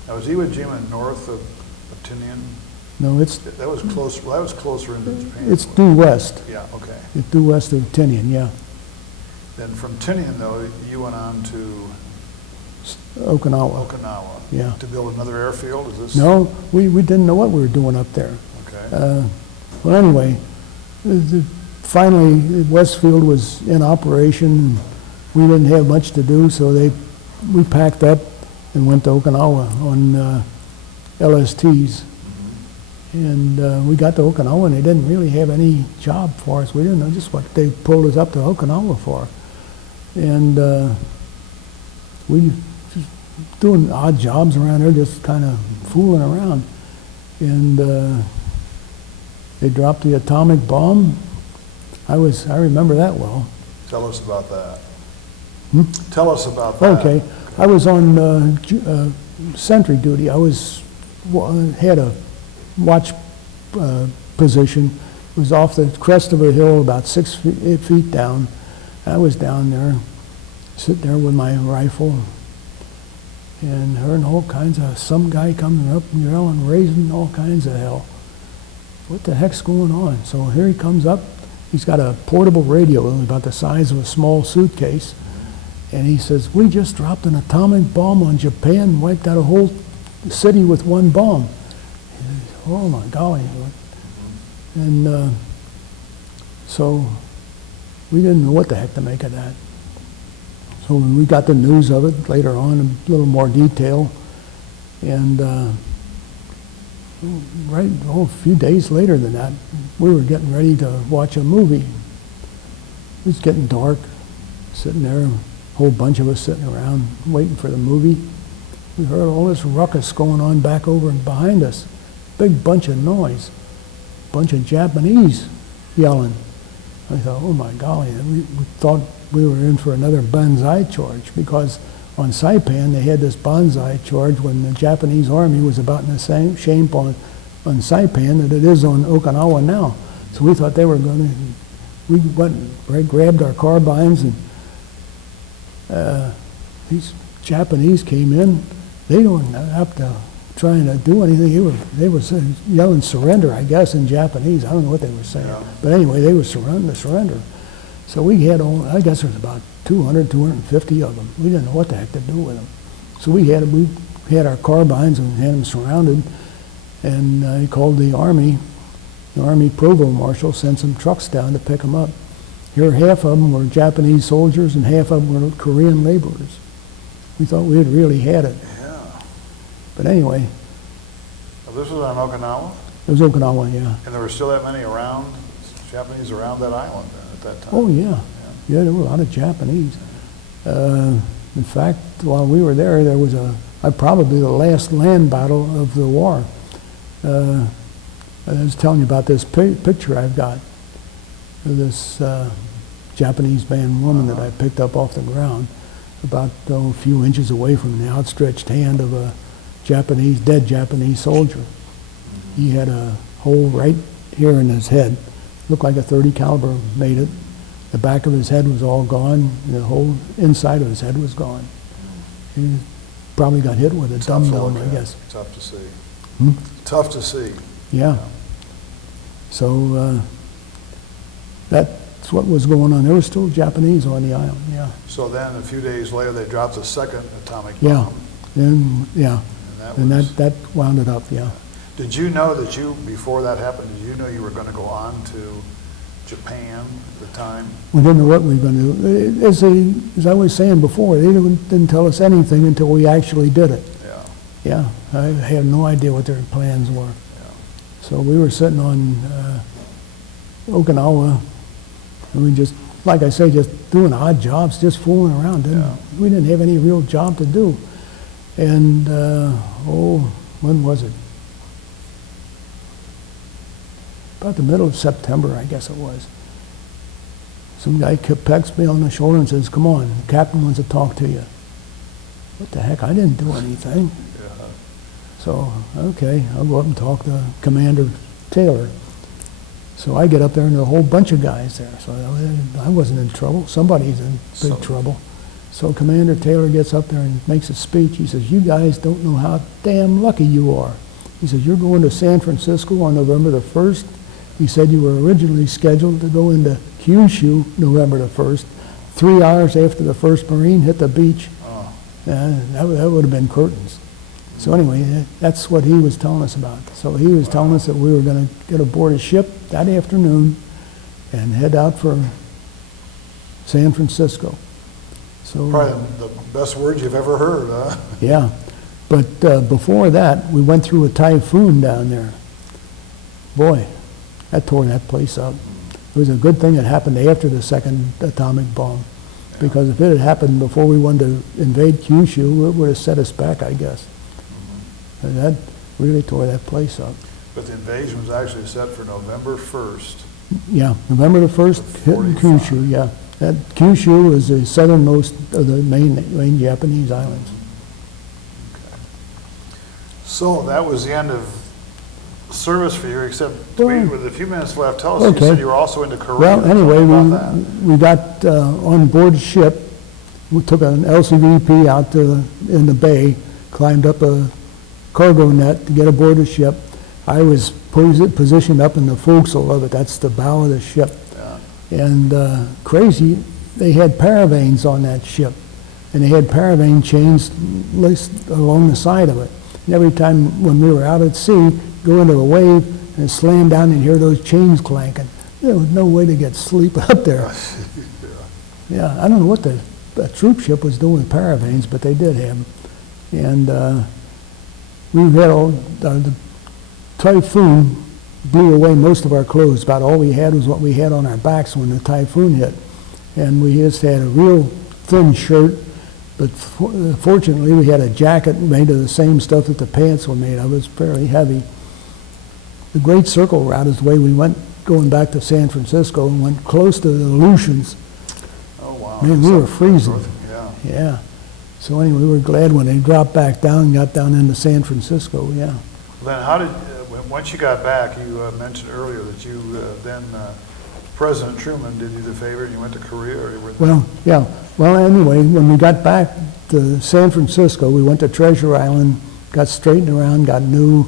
Now, was Iwo Jima north of Tinian? no, it's That was close, well, that was closer into Japan. it's due west. Yeah, okay. It's due west of Tinian, yeah. Then from Tinian, though, you went on to Okinawa, Okinawa yeah. to build another airfield, is this? No, we didn't know what we were doing up there. Okay. Well, anyway, finally, Westfield was in operation. We didn't have much to do, so we packed up and went to Okinawa on LSTs. And we got to Okinawa, and they didn't really have any job for us. We didn't know just what they pulled us up to Okinawa for. And we just doing odd jobs around there, just kind of fooling around. And they dropped the atomic bomb. I remember that well. Tell us about that. Hmm? Tell us about that. Okay, I was on sentry duty. I had a watch position. It was off the crest of a hill, about 8 feet down. I was down there, sitting there with my rifle, and heard all kinds of, some guy coming up and yelling, raising all kinds of hell. What the heck's going on? So here he comes up. He's got a portable radio about the size of a small suitcase. And he says, we just dropped an atomic bomb on Japan and wiped out a whole city with one bomb. Oh my golly. And so we didn't know what the heck to make of that. So we got the news of it later on in a little more detail. And a few days later than that, we were getting ready to watch a movie. It was getting dark, sitting there, a whole bunch of us sitting around waiting for the movie. We heard all this ruckus going on back over and behind us. Big bunch of noise, bunch of Japanese yelling. I thought, oh my golly, we thought we were in for another banzai charge, because on Saipan they had this banzai charge when the Japanese army was about in the same shape on Saipan that it is on Okinawa now. So we thought they were going to, we went, grabbed our carbines and these Japanese came in. They weren't up to trying to do anything. They were yelling surrender, I guess, in Japanese. I don't know what they were saying. Yeah. But anyway, they were surrender. So we had, I guess there was about 200, 250 of them. We didn't know what the heck to do with them. So we had our carbines and had them surrounded, and he called the Army provost marshal, sent some trucks down to pick them up. Here, half of them were Japanese soldiers and half of them were Korean laborers. We thought we had really had it. Yeah. But anyway. Now, this was on Okinawa? It was Okinawa, yeah. And there were still that many Japanese around that island then at that time? Oh, yeah. Yeah, there were a lot of Japanese. In fact, while we were there was probably the last land battle of the war. I was telling you about this picture I've got of this Japanese man woman that I picked up off the ground about a few inches away from the outstretched hand of a dead Japanese soldier. He had a hole right here in his head. Looked like a .30 caliber made it. The back of his head was all gone. The whole inside of his head was gone. He probably got hit with a dum-dum, I guess. Tough to see. Hmm? Tough to see. Yeah. So that's what was going on. There were still Japanese on the island, yeah. So then a few days later they dropped a second atomic Yeah. bomb. And that wound it up, yeah. Did you know before that happened, did you know you were going to go on to Japan at the time? We didn't know what we were going to do. As I was saying before, they didn't tell us anything until we actually did it. Yeah. Yeah, I had no idea what their plans were. Yeah. So we were sitting on Okinawa, and we just, like I say, just doing odd jobs, just fooling around. We didn't have any real job to do. And, when was it? About the middle of September, I guess it was. Some guy pecks me on the shoulder and says, "Come on, the captain wants to talk to you." What the heck? I didn't do anything. Yeah. So, okay, I'll go up and talk to Commander Taylor. So I get up there and there are a whole bunch of guys there. So I wasn't in trouble. Somebody's in big trouble. So Commander Taylor gets up there and makes a speech. He says, "You guys don't know how damn lucky you are." He says, "You're going to San Francisco on November the 1st. He said you were originally scheduled to go into Kyushu November the 1st, 3 hours after the first Marine hit the beach." Oh. That would have been curtains. So anyway, that's what he was telling us about. So he was telling us that we were going to get aboard a ship that afternoon and head out for San Francisco. So, Probably the best words you've ever heard, huh? yeah. But before that, we went through a typhoon down there. Boy, that tore that place up. It was a good thing it happened after the second atomic bomb. Because if it had happened before we wanted to invade Kyushu, it would have set us back, I guess. And that really tore that place up. But the invasion was actually set for November 1st. Yeah, November the 1st, hitting Kyushu, yeah. That Kyushu is the southernmost of the main Japanese islands. So that was the end of service for you, except Well, with a few minutes left, tell us, okay. you said you were also into Korea. Well, anyway, Tell me about that. we got on board the ship. We took an LCVP out in the bay, climbed up a cargo net to get aboard the ship. I was positioned up in the forecastle of it. That's the bow of the ship. Yeah. And crazy, they had paravanes on that ship. And they had paravane chains laced along the side of it. And every time when we were out at sea, go into a wave and slam down and hear those chains clanking. There was no way to get sleep up there. Yeah, I don't know what the troop ship was doing with paravanes, but they did have them. And we had the typhoon blew away most of our clothes. About all we had was what we had on our backs when the typhoon hit. And we just had a real thin shirt, but fortunately we had a jacket made of the same stuff that the pants were made of. It was fairly heavy. The Great Circle route is the way we went going back to San Francisco and went close to the Aleutians. Oh, wow. Man, we were freezing. Yeah. Yeah. So anyway, we were glad when they dropped back down and got down into San Francisco, yeah. Then how did, once you got back, you mentioned earlier that you then President Truman did you the favor and you went to Korea, or you were there? Well, yeah. Well, anyway, when we got back to San Francisco, we went to Treasure Island, got straightened around, got new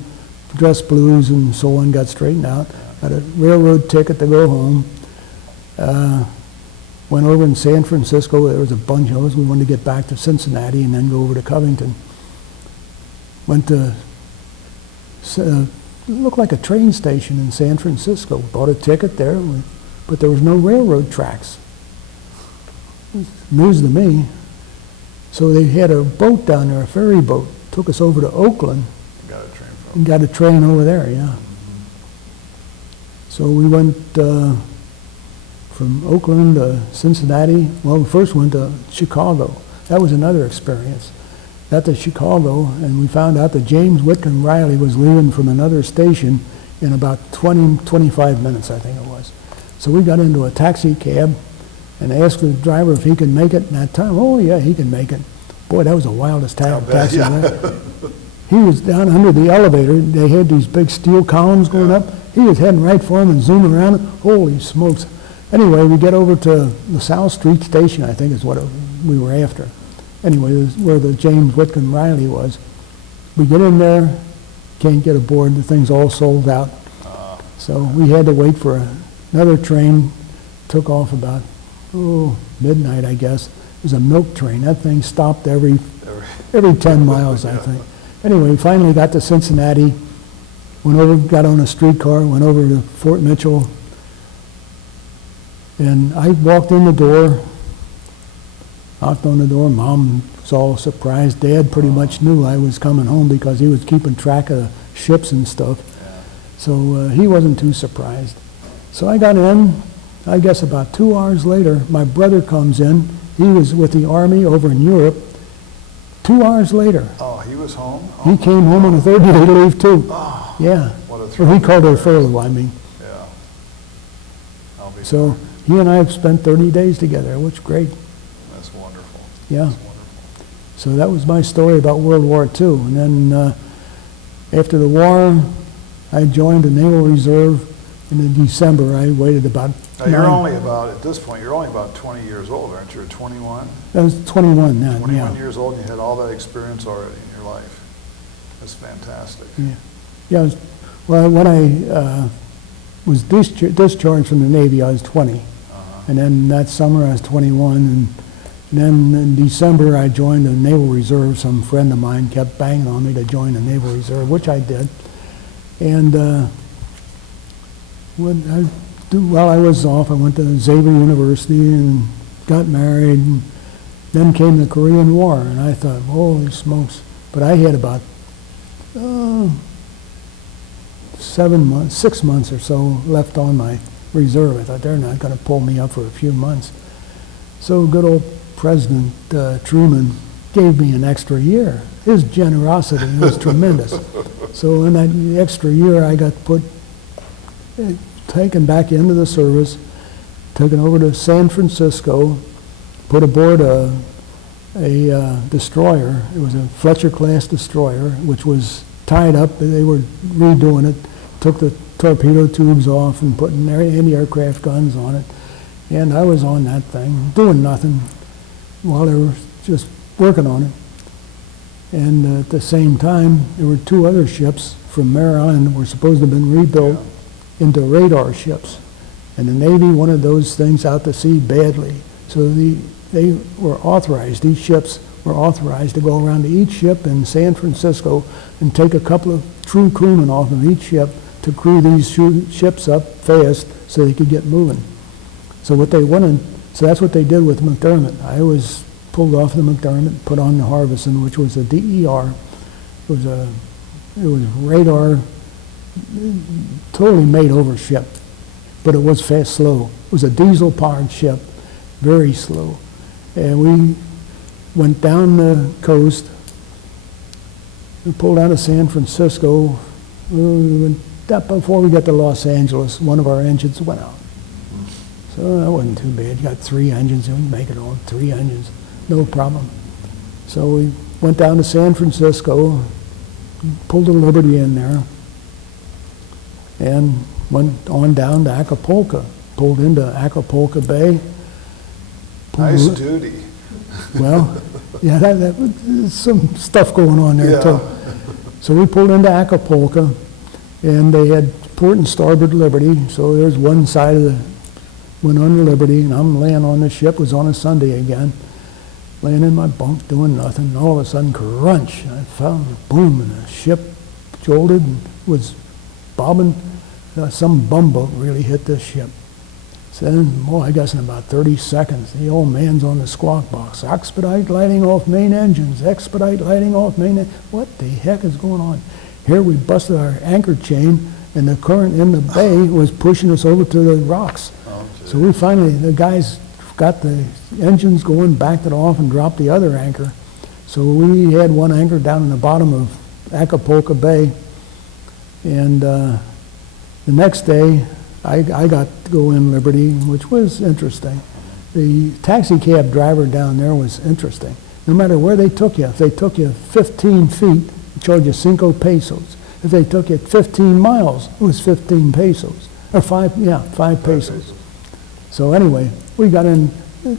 dress blues and so on, got straightened out, got a railroad ticket to go home. Went over in San Francisco, there was a bunch of us. We wanted to get back to Cincinnati and then go over to Covington. Went to, looked like a train station in San Francisco. Bought a ticket there, but there was no railroad tracks. News to me. So they had a boat down there, a ferry boat. Took us over to Oakland. Got a train from. And got a train over there, yeah. So we went from Oakland to Cincinnati. Well, we first went to Chicago. That was another experience. Got to Chicago, and we found out that James Whitcomb Riley was leaving from another station in about 25 minutes, I think it was. So we got into a taxi cab and asked the driver if he could make it. And that time, oh yeah, he can make it. Boy, that was the wildest taxi. Yeah. He was down under the elevator. They had these big steel columns going up. He was heading right for him and zooming around. Holy smokes. Anyway, we get over to the South Street Station, I think is what we were after. Anyway, this is where the James Whitcomb Riley was. We get in there, can't get aboard. The thing's all sold out. So we had to wait for another train. Took off about, midnight, I guess. It was a milk train. That thing stopped every 10 miles, I think. Anyway, we finally got to Cincinnati, went over, got on a streetcar, went over to Fort Mitchell, and I walked in the door, knocked on the door. Mom was all surprised. Dad pretty much knew I was coming home because he was keeping track of ships and stuff. So he wasn't too surprised. So I got in. I guess about 2 hours later, my brother comes in. He was with the Army over in Europe. 2 hours later. Oh, he was home? He came home on a 30-day leave, too. Oh, yeah. What a thrill. Well, he called it a furlough, I mean. Yeah. So he and I have spent 30 days together, which is great. That's wonderful. Yeah. That's wonderful. So that was my story about World War II. And then after the war, I joined the Naval Reserve. And in December, I waited about Now, you're only about, at this point, you're only about 20 years old, aren't you? Or 21? I was 21 then, 21 yeah. years old, and you had all that experience already in your life. That's fantastic. Yeah, yeah. Well, when I was discharged from the Navy, I was 20. And then that summer, I was 21. And then in December, I joined the Naval Reserve. Some friend of mine kept banging on me to join the Naval Reserve, which I did. And while I was off, I went to Xavier University and got married. And then came the Korean War, and I thought, holy smokes. But I had about 6 months or so left on my reserve. I thought, they're not going to pull me up for a few months. So good old President Truman gave me an extra year. His generosity was tremendous. So in that extra year, I got taken back into the service, taken over to San Francisco, put aboard a destroyer. It was a Fletcher-class destroyer, which was tied up. They were redoing it, took the torpedo tubes off and putting anti-aircraft guns on it. And I was on that thing, doing nothing while they were just working on it. And at the same time, there were 2 other ships from Mare Island that were supposed to have been rebuilt into radar ships. And the Navy wanted those things out to sea badly. So they were authorized, these ships were authorized to go around to each ship in San Francisco and take a couple of true crewmen off of each ship to crew these ships up fast so they could get moving. So what they wanted, so that's what they did with McDermott. I was pulled off the McDermott, put on the Harbison, which was a DER. It was radar, totally made over ship, but it was fast, slow. It was a diesel-powered ship, very slow. And we went down the coast, we pulled out of San Francisco. Before we got to Los Angeles, one of our engines went out. So that wasn't too bad. You got 3 engines, and we can make it on 3 engines, no problem. So we went down to San Francisco, pulled the Liberty in there, and went on down to Acapulco. pulled into Acapulco Bay. Nice duty. Well, yeah, there's some stuff going on there Yeah. too. So we pulled into Acapulco, and they had port and starboard liberty. So there's one side of the went under liberty, and I'm laying on the ship. It was on a Sunday again, laying in my bunk doing nothing. And all of a sudden, crunch! I found a boom, and the ship jolted and was bobbing. Some bumboat really hit this ship. So then, I guess in about 30 seconds, the old man's on the squawk box. Expedite lighting off main engines. Expedite lighting off main. What the heck is going on? Here we busted our anchor chain, and the current in the bay was pushing us over to the rocks. Oh, So we finally, the guys got the engines going, backed it off, and dropped the other anchor. So we had one anchor down in the bottom of Acapulco Bay, and the next day, I got to go in Liberty, which was interesting. The taxi cab driver down there was interesting. No matter where they took you, if they took you 15 feet, they charged you 5 pesos. If they took you 15 miles, it was 15 pesos. Or 5 pesos. So anyway, we got in,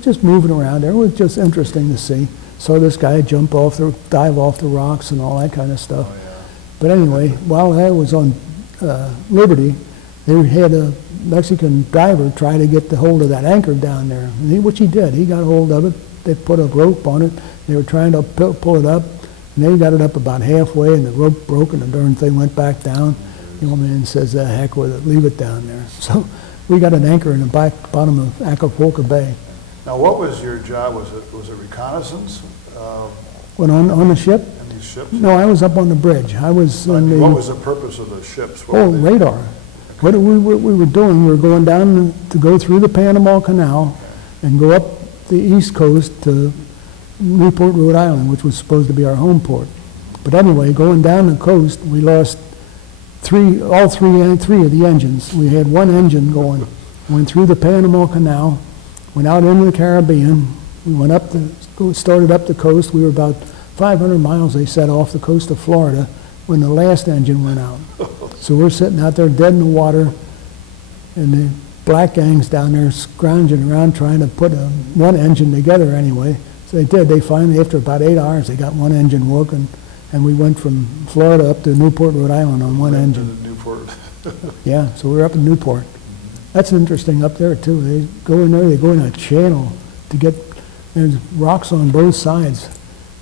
just moving around there. It was just interesting to see. Saw this guy dive off the rocks and all that kind of stuff. Oh, yeah. But anyway, while I was on Liberty, they had a Mexican driver try to get the hold of that anchor down there, which he did. He got a hold of it. They put a rope on it. They were trying to pull it up, and they got it up about halfway, and the rope broke, and the darn thing went back down. The old man says, "The heck with it, leave it down there." So we got an anchor in the bottom of Acapulco Bay. Now, what was your job? Was it reconnaissance When on the ship? in these ships? No, I was up on the bridge. I was on the... What was the purpose of the ships? What were they- radar. What we were doing, we were going down to go through the Panama Canal and go up the east coast to Newport, Rhode Island, which was supposed to be our home port. But anyway, going down the coast, we lost three of the engines. We had one engine going. Went through the Panama Canal, went out into the Caribbean. We went started up the coast. We were about 500 miles, they said, off the coast of Florida when the last engine went out. So we're sitting out there dead in the water, and the black gang's down there scrounging around trying to put one engine together anyway. So they did. They finally, after about 8 hours, they got one engine working, and we went from Florida up to Newport, Rhode Island on one engine. Newport. Yeah, so we were up in Newport. That's interesting up there, too. They go in there, they go in a channel to get, there's rocks on both sides.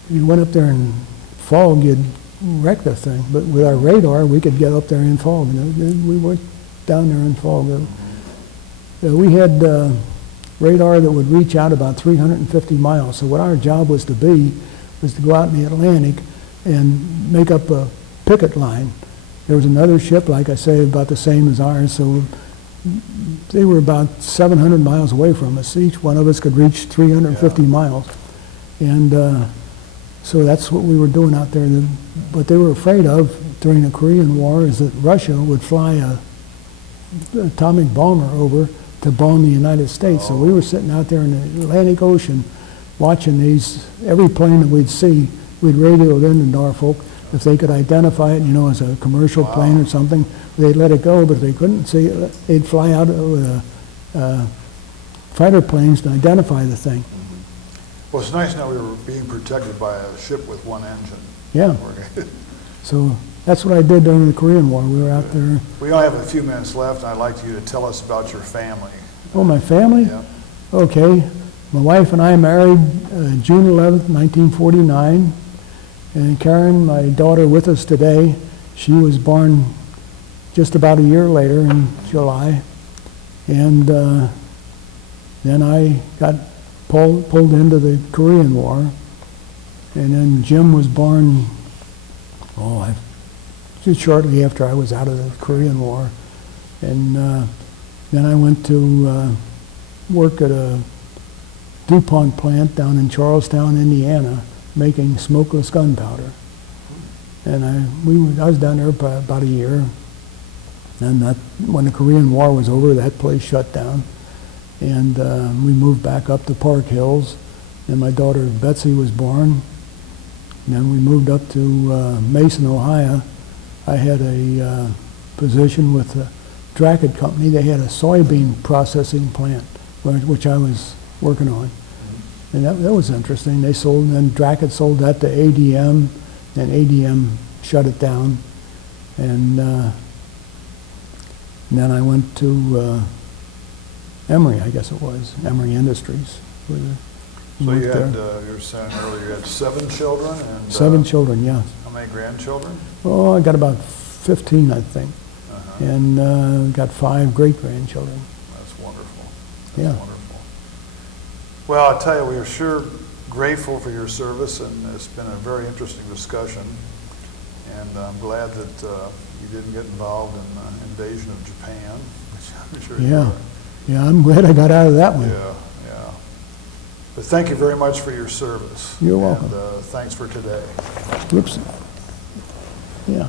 If you went up there in fog, you'd wreck the thing. But with our radar, we could get up there in fog. We went down there in fog. We had radar that would reach out about 350 miles. So what our job was to go out in the Atlantic and make up a picket line. There was another ship, like I say, about the same as ours, so they were about 700 miles away from us. Each one of us could reach 350 miles. And so that's what we were doing out there. What they were afraid of during the Korean War is that Russia would fly an atomic bomber over to bomb the United States. So we were sitting out there in the Atlantic Ocean watching every plane that we'd see, we'd radio it into Norfolk. If they could identify it, as a commercial plane or something, they'd let it go, but if they couldn't see it, they'd fly out with fighter planes to identify the thing. Well, it's nice now we were being protected by a ship with one engine. Yeah. So that's what I did during the Korean War. We were out there. We only have a few minutes left, and I'd like you to tell us about your family. Oh, my family? Yeah. Okay. My wife and I married June 11th, 1949. And Karen, my daughter, with us today. She was born just about a year later in July. And then I got pulled into the Korean War. And then Jim was born, just shortly after I was out of the Korean War. And then I went to work at a DuPont plant down in Charlestown, Indiana, making smokeless gunpowder. And I was down there for about a year. And when the Korean War was over, that place shut down. And we moved back up to Park Hills. And my daughter Betsy was born. And then we moved up to Mason, Ohio. I had a position with the Drackett Company, they had a soybean processing plant, which I was working on. And that was interesting. They sold, and then Drackett sold that to ADM, and ADM shut it down. And then I went to Emory, I guess it was, Emory Industries. So you had, you were saying earlier, you had 7 children and... 7 children, yeah. How many grandchildren? Oh, I got about 15, I think. And got 5 great-grandchildren. That's wonderful. Yeah. That's wonderful. Well, I tell you, we are sure grateful for your service, and it's been a very interesting discussion. And I'm glad that you didn't get involved in the invasion of Japan, which I'm sure you were. Yeah, I'm glad I got out of that one. Yeah, yeah. But thank you very much for your service. You're welcome. And thanks for today. Whoops. Yeah.